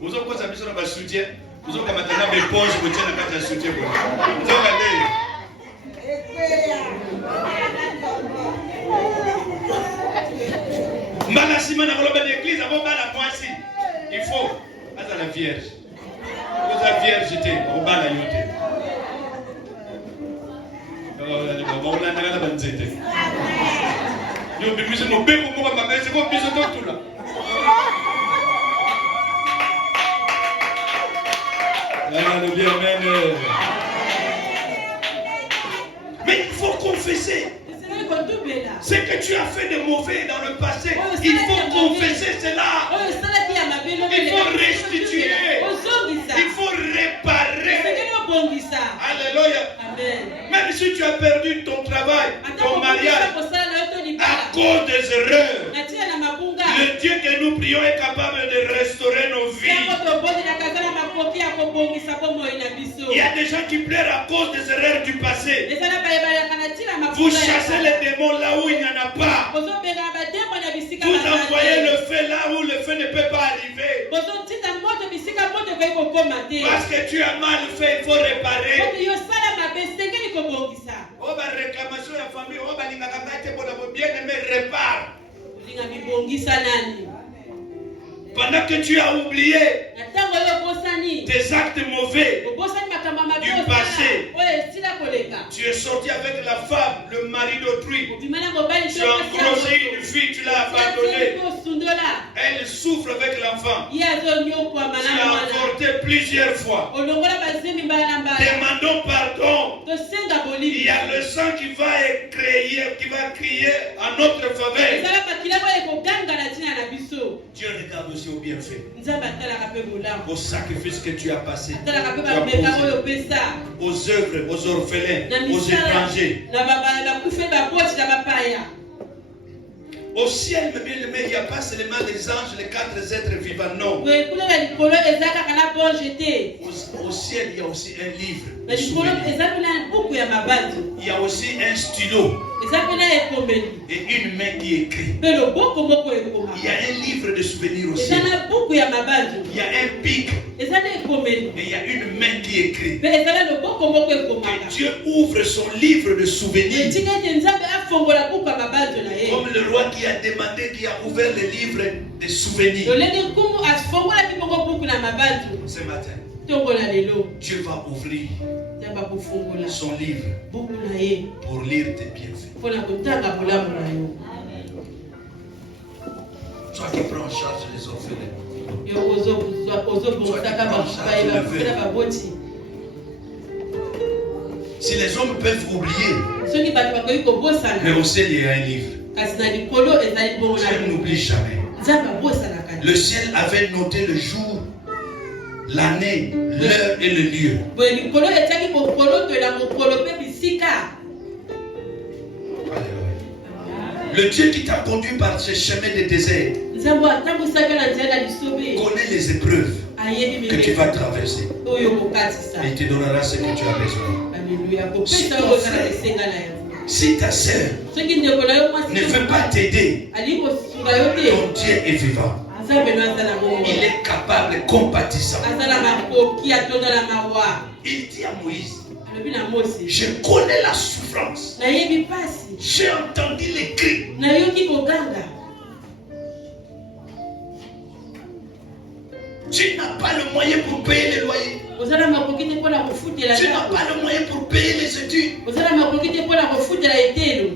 Vous avez quoi ça besoin de soutien? Vous avez maintenant des poches, vous tiens le cas de soutien. Vous avez regardé. Malassima n'a pas d'église avant la moitié. Il faut. À la Vierge. Vous avez Vierge jeté. Au bas la yoté. Yo bimisi mo beko mo ba bese ko biso to tula. Mais il faut confesser. Ce que tu as fait de mauvais dans le passé, il faut confesser cela. Il faut restituer. Il faut réparer. Alléluia. Même si tu as perdu ton travail, ton mariage, à cause des erreurs, le Dieu que nous prions est capable de restaurer nos vies. Il y a des gens qui pleurent à cause des erreurs du passé. Vous chassez les démons là où il n'y en a pas. Vous envoyez le feu là où le feu ne peut pas arriver. Parce que tu as mal fait, il faut réparer. Oh, bah, réclamation de la famille, oh, bah, bien-aimé, répare. Pendant que tu as oublié tes actes mauvais du passé, tu es sorti avec la femme, le mari d'autrui, tu as engrossé une fille, tu l'as abandonnée, elle souffre avec l'enfant, tu as avorté plusieurs fois. Demandons pardon. Il y a le sang qui va crier en notre faveur. Dieu regarde aussi au bienfait, au sacrifice que tu as passé, aux œuvres, aux orphelins, aux étrangers. Au ciel, il n'y a pas seulement les anges, les 4 êtres vivants, non. Au ciel, il y a aussi un livre. Il y a aussi un stylo et une main qui écrit. Il y a un livre de souvenirs aussi. Il y a un pic et il y a une main qui écrit. Que Dieu ouvre son livre de souvenirs. Comme le roi qui a demandé, qui a ouvert le livre des souvenirs. Ce matin, Dieu va ouvrir son livre pour lire tes bienfaits. Toi qui prends en charge les orphelins. Toi qui prends en charge les veuves. Si les hommes peuvent oublier, soki bato bakoki kobosana mais au ciel il y a un livre. kasi na likolo ezali bongo na Dieu n'oublie jamais. nzambe abosanaka Le ciel avait noté le jour, l'année, l'heure et le lieu. boye likolo etiaki mokolo toyela mokolo mpe bisika. Le Dieu qui t'a conduit par ce chemin de désert nzambe atambwisaka na nzela ya lisobe connaît les épreuves ayebi que tu vas traverser. oyo kokatisa. Et il te donnera ce que tu as besoin. Alléluia. Kopesa oyo ozala esenga na yo. Si ta sœur soki ndeko na yo mwasi ne veut pas t'aider, ali kosunga yo te ton Dieu est vivant. nzambe no azala bongo Il est capable, compatissant. azala makoki atondala mawa. Il dit à Moïse, alobi na Mose je connais la souffrance. nayebi pasi J'ai entendu les cris. nayoki koganga. Tu n'as pas le moyen pour payer les loyers. ozala makoki te mpona kofutela Tu n'as pas le moyen pour payer les études. ozala makoki te mpona kofutela etelo.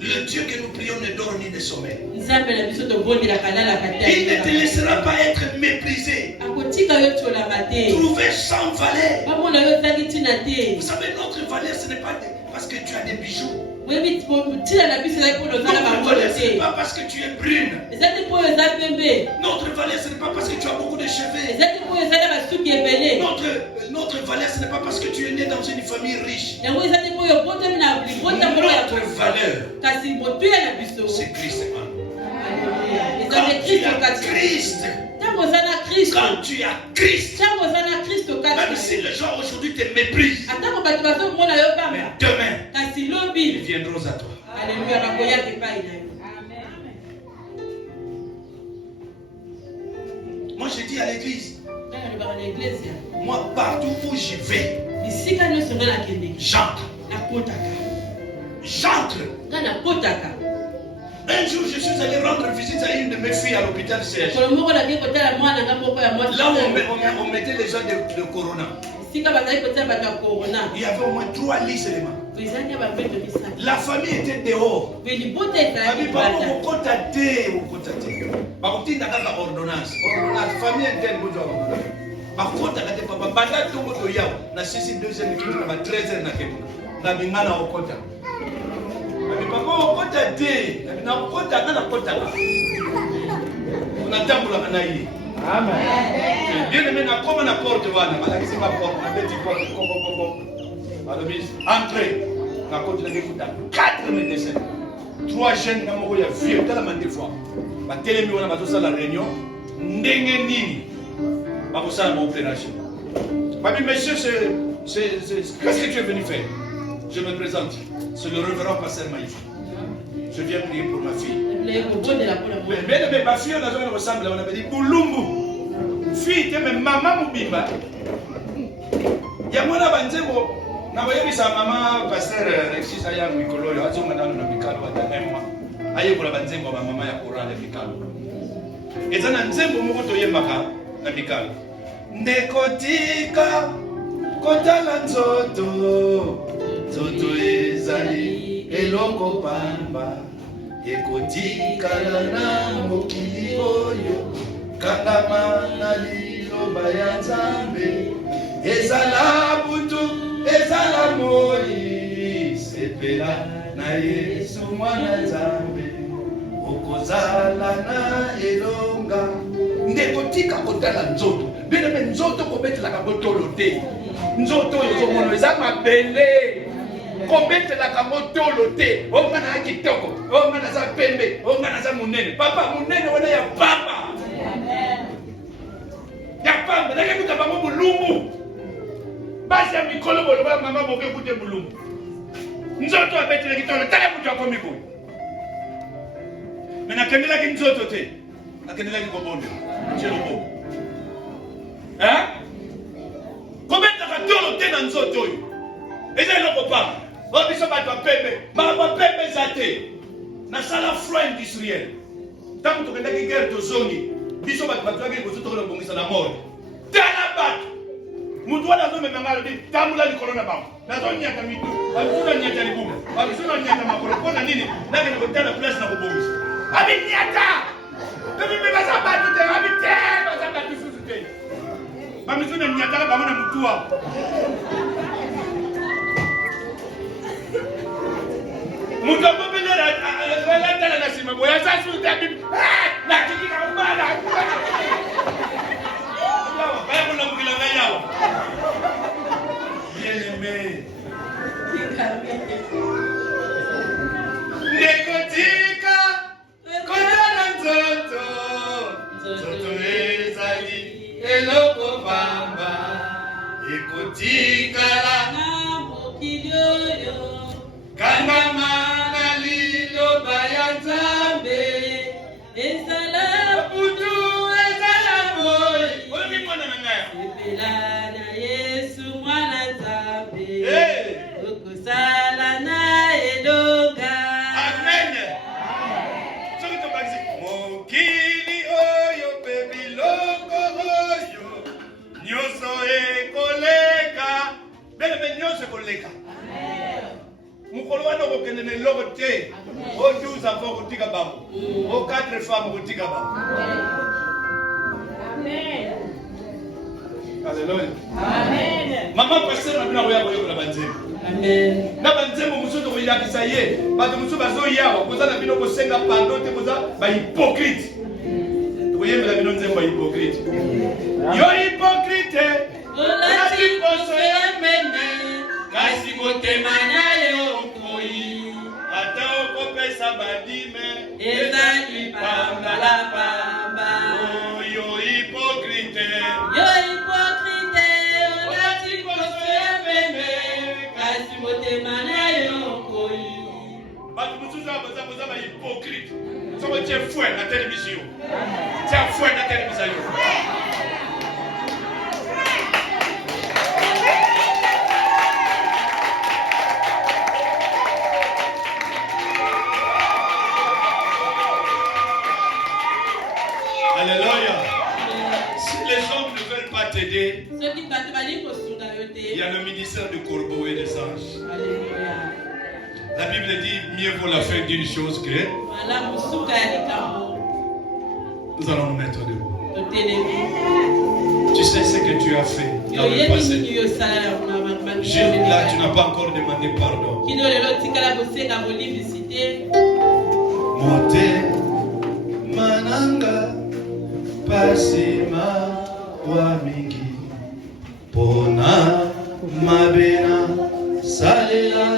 Le Dieu que nous prions ne dort ni ne sommeille. nzambe na biso tobondelaka lalaka Il ne te te laissera pas être méprisé, akotika yo tiolama te trouvé sans valeur. bamona yo ozaki ntina te. Vous savez, notre valeur, ce n'est pas parce que tu as des bijoux. oyebi ntina na biso ezali mpona ozala Notre bangolo valeur, ce n'est te pas parce que tu es brune. eza te mpo oyo eza pembe Notre valeur, ce n'est pas parce que tu as beaucoup de cheveux. eza te mpo oyo eza na basuki ebele Notre valeur, ce n'est pas parce que tu es né dans une famille riche. yango eza te mpo oyo botami na libota moko ya Notre valeur, kasi motuya na biso c'est Christ en nous. eza Quand te tu kristo as kati Christ, ntango oza na kristo quand tu as Christ, ntango oza na kristo même kati si les gens aujourd'hui te méprisent, atango bato bazomona yo mais bamba demain, kasi ils lobi viendront à toi. aleluya bakoyaka epai na yo. Moi, je dis à l'église, ngai nalobaka na eglise moi, partout où j'y vais, bisika nyonso ngai nakendeki j'entre. nakotaka J'entre. ngai nakotaka. Un jour, je suis allé rendre visite à une de mes filles à l'hôpital CH. kolo moko nakei kotala mwana nga moko ya mwasi Là où on mettait les gens de Corona. esika bazali kotala bato ya korona Il y avait au moins 3 lits seulement. ezali ya babeto misatu La famille était dehors. pe libota ezalaki Babi bango bata kokota te. Bakotinda kaka ordonnance. Ordonnance famille interne bozo ba. Bakota kate papa banda tongo to yawo na sisi 2e minute na ba 13h na kemo. Na bingana okota. Babi papa okota te. Na okota na kota. On tambula kana yi. Amen. Bien aimé na koma na porte wana, bala kisi ba porte, na beti porte ko. Balobi entrez. Na kota na kikuta 4 médecins. 3 jeunes na moko ya vieux tala mande fois. Ba telemi wana bazosa la réunion ndenge nini bakosala ma opération. Babi monsieur qu'est-ce que tu es venu faire? Je me présente. C'est le révérend pasteur Maïf. Je viens prier pour ma fille. Mais ma fille on a jamais ressemble on avait dit Bulumbu. Fille te me maman mubimba. Ya mwana banzebo na boyebisa mama pasteur Alexis aya mikolo yo azo ngana na mikalo batanema. Aye kola banzembo ba mama ya Korale mikalo. Ezana nzembo moko toyembaka na mikalo. Ndekotika kotala nzoto ezali eloko pamba ekotikala na mokili oyo kangama na liloba ya Nzambe ezala butu ezala moi sepela na Yesu mwana Nzambe okozala na elonga ndekotika kotala nzoto bino nzoto kobetelaka botolo te nzoto oyo ozomona eza mabele kobetelaka motolo te onga na kitoko onga naza pembe onga naza munene papa munene wana ya pamba nakekuta bango bulumbu basi ya mikolo boloba mama bokekute bulumbu nzoto abetelaki tolo tala mutu akomi boye me nakendelaki nzoto te nakendelaki kobondela celoboko kobetaka tolo te na nzoto oyo eza eloko pamba oyo biso bato ya pembe makambo ya pembe eza te nasala froid industriel ntango tokendaki guerre tozongi biso bato batwaki liboso tokola kobongisa na mort tala bato mutu wana azomemanga alobi tambula likolo na bango nazonyata mitu babisu na nyata libuma babisu na nyata makolo mpo na nini nakende kotala place na kobongisa abinyata tobibe baza bato te abi te baza bato susu te bamisu na nyataka bango na mutua. Mutua popele la tala na sima boya sa su ta bi. La kiki ka mbala. Yawa, baya kuna mkilanga yawa. Bien-aimé. Nekotika kodana nzoto nzoto ezali eloko pamba ekotikala na mokili oyo kangama na liloba ya Nzambe ezala butu ezala moi olingi mwana na ngai sepela na Yesu mwana Nzambe Hey! okosala na elonga. Amen. Soki tobakisi mokili oyo pe biloko oyo nyonso ekoleka belebe nyonso ekoleka mokolo wana okokende na eloko te o 12 enfants kotika bango o 4 femmes kotika bango. Alléluia. Mama pasteur na bina koya koyokola banzembo Amen. na banzembo mosusu koyakisa ye bato mosusu bazoyawa koza na bino kosenga pardon te koza bahypocrite koyembela bino nzembo ya hypocrite yo hypocrite olati poso ya mene kasi motema na yo okoyi ata okopesa badime ezali pambalapamba. oyo hypocrite Yo hipokrite olati poso ya mene kasi motema na yo okoyi. bato mosusu ayo boza bahypocrite soko tie fue na televizio tia fue na televizio Alléluia. Si les hommes ne veulent pas t'aider, Soki bato bali kosunga yo il y te. a le ministère du corbeau et des anges. Alléluia. La Bible dit mieux vaut la fin d'une chose que Wala musuka ya likambo nous allons nous mettre debout. totelemi. Tu sais ce que tu as fait Yo dans le yebi passé. nini yosala ya kuna Juste là, tu n'as pas encore demandé pardon. kino lelo tikala kosenga bolimbisi te. Mote mananga pasima wa mingi pona mabena salela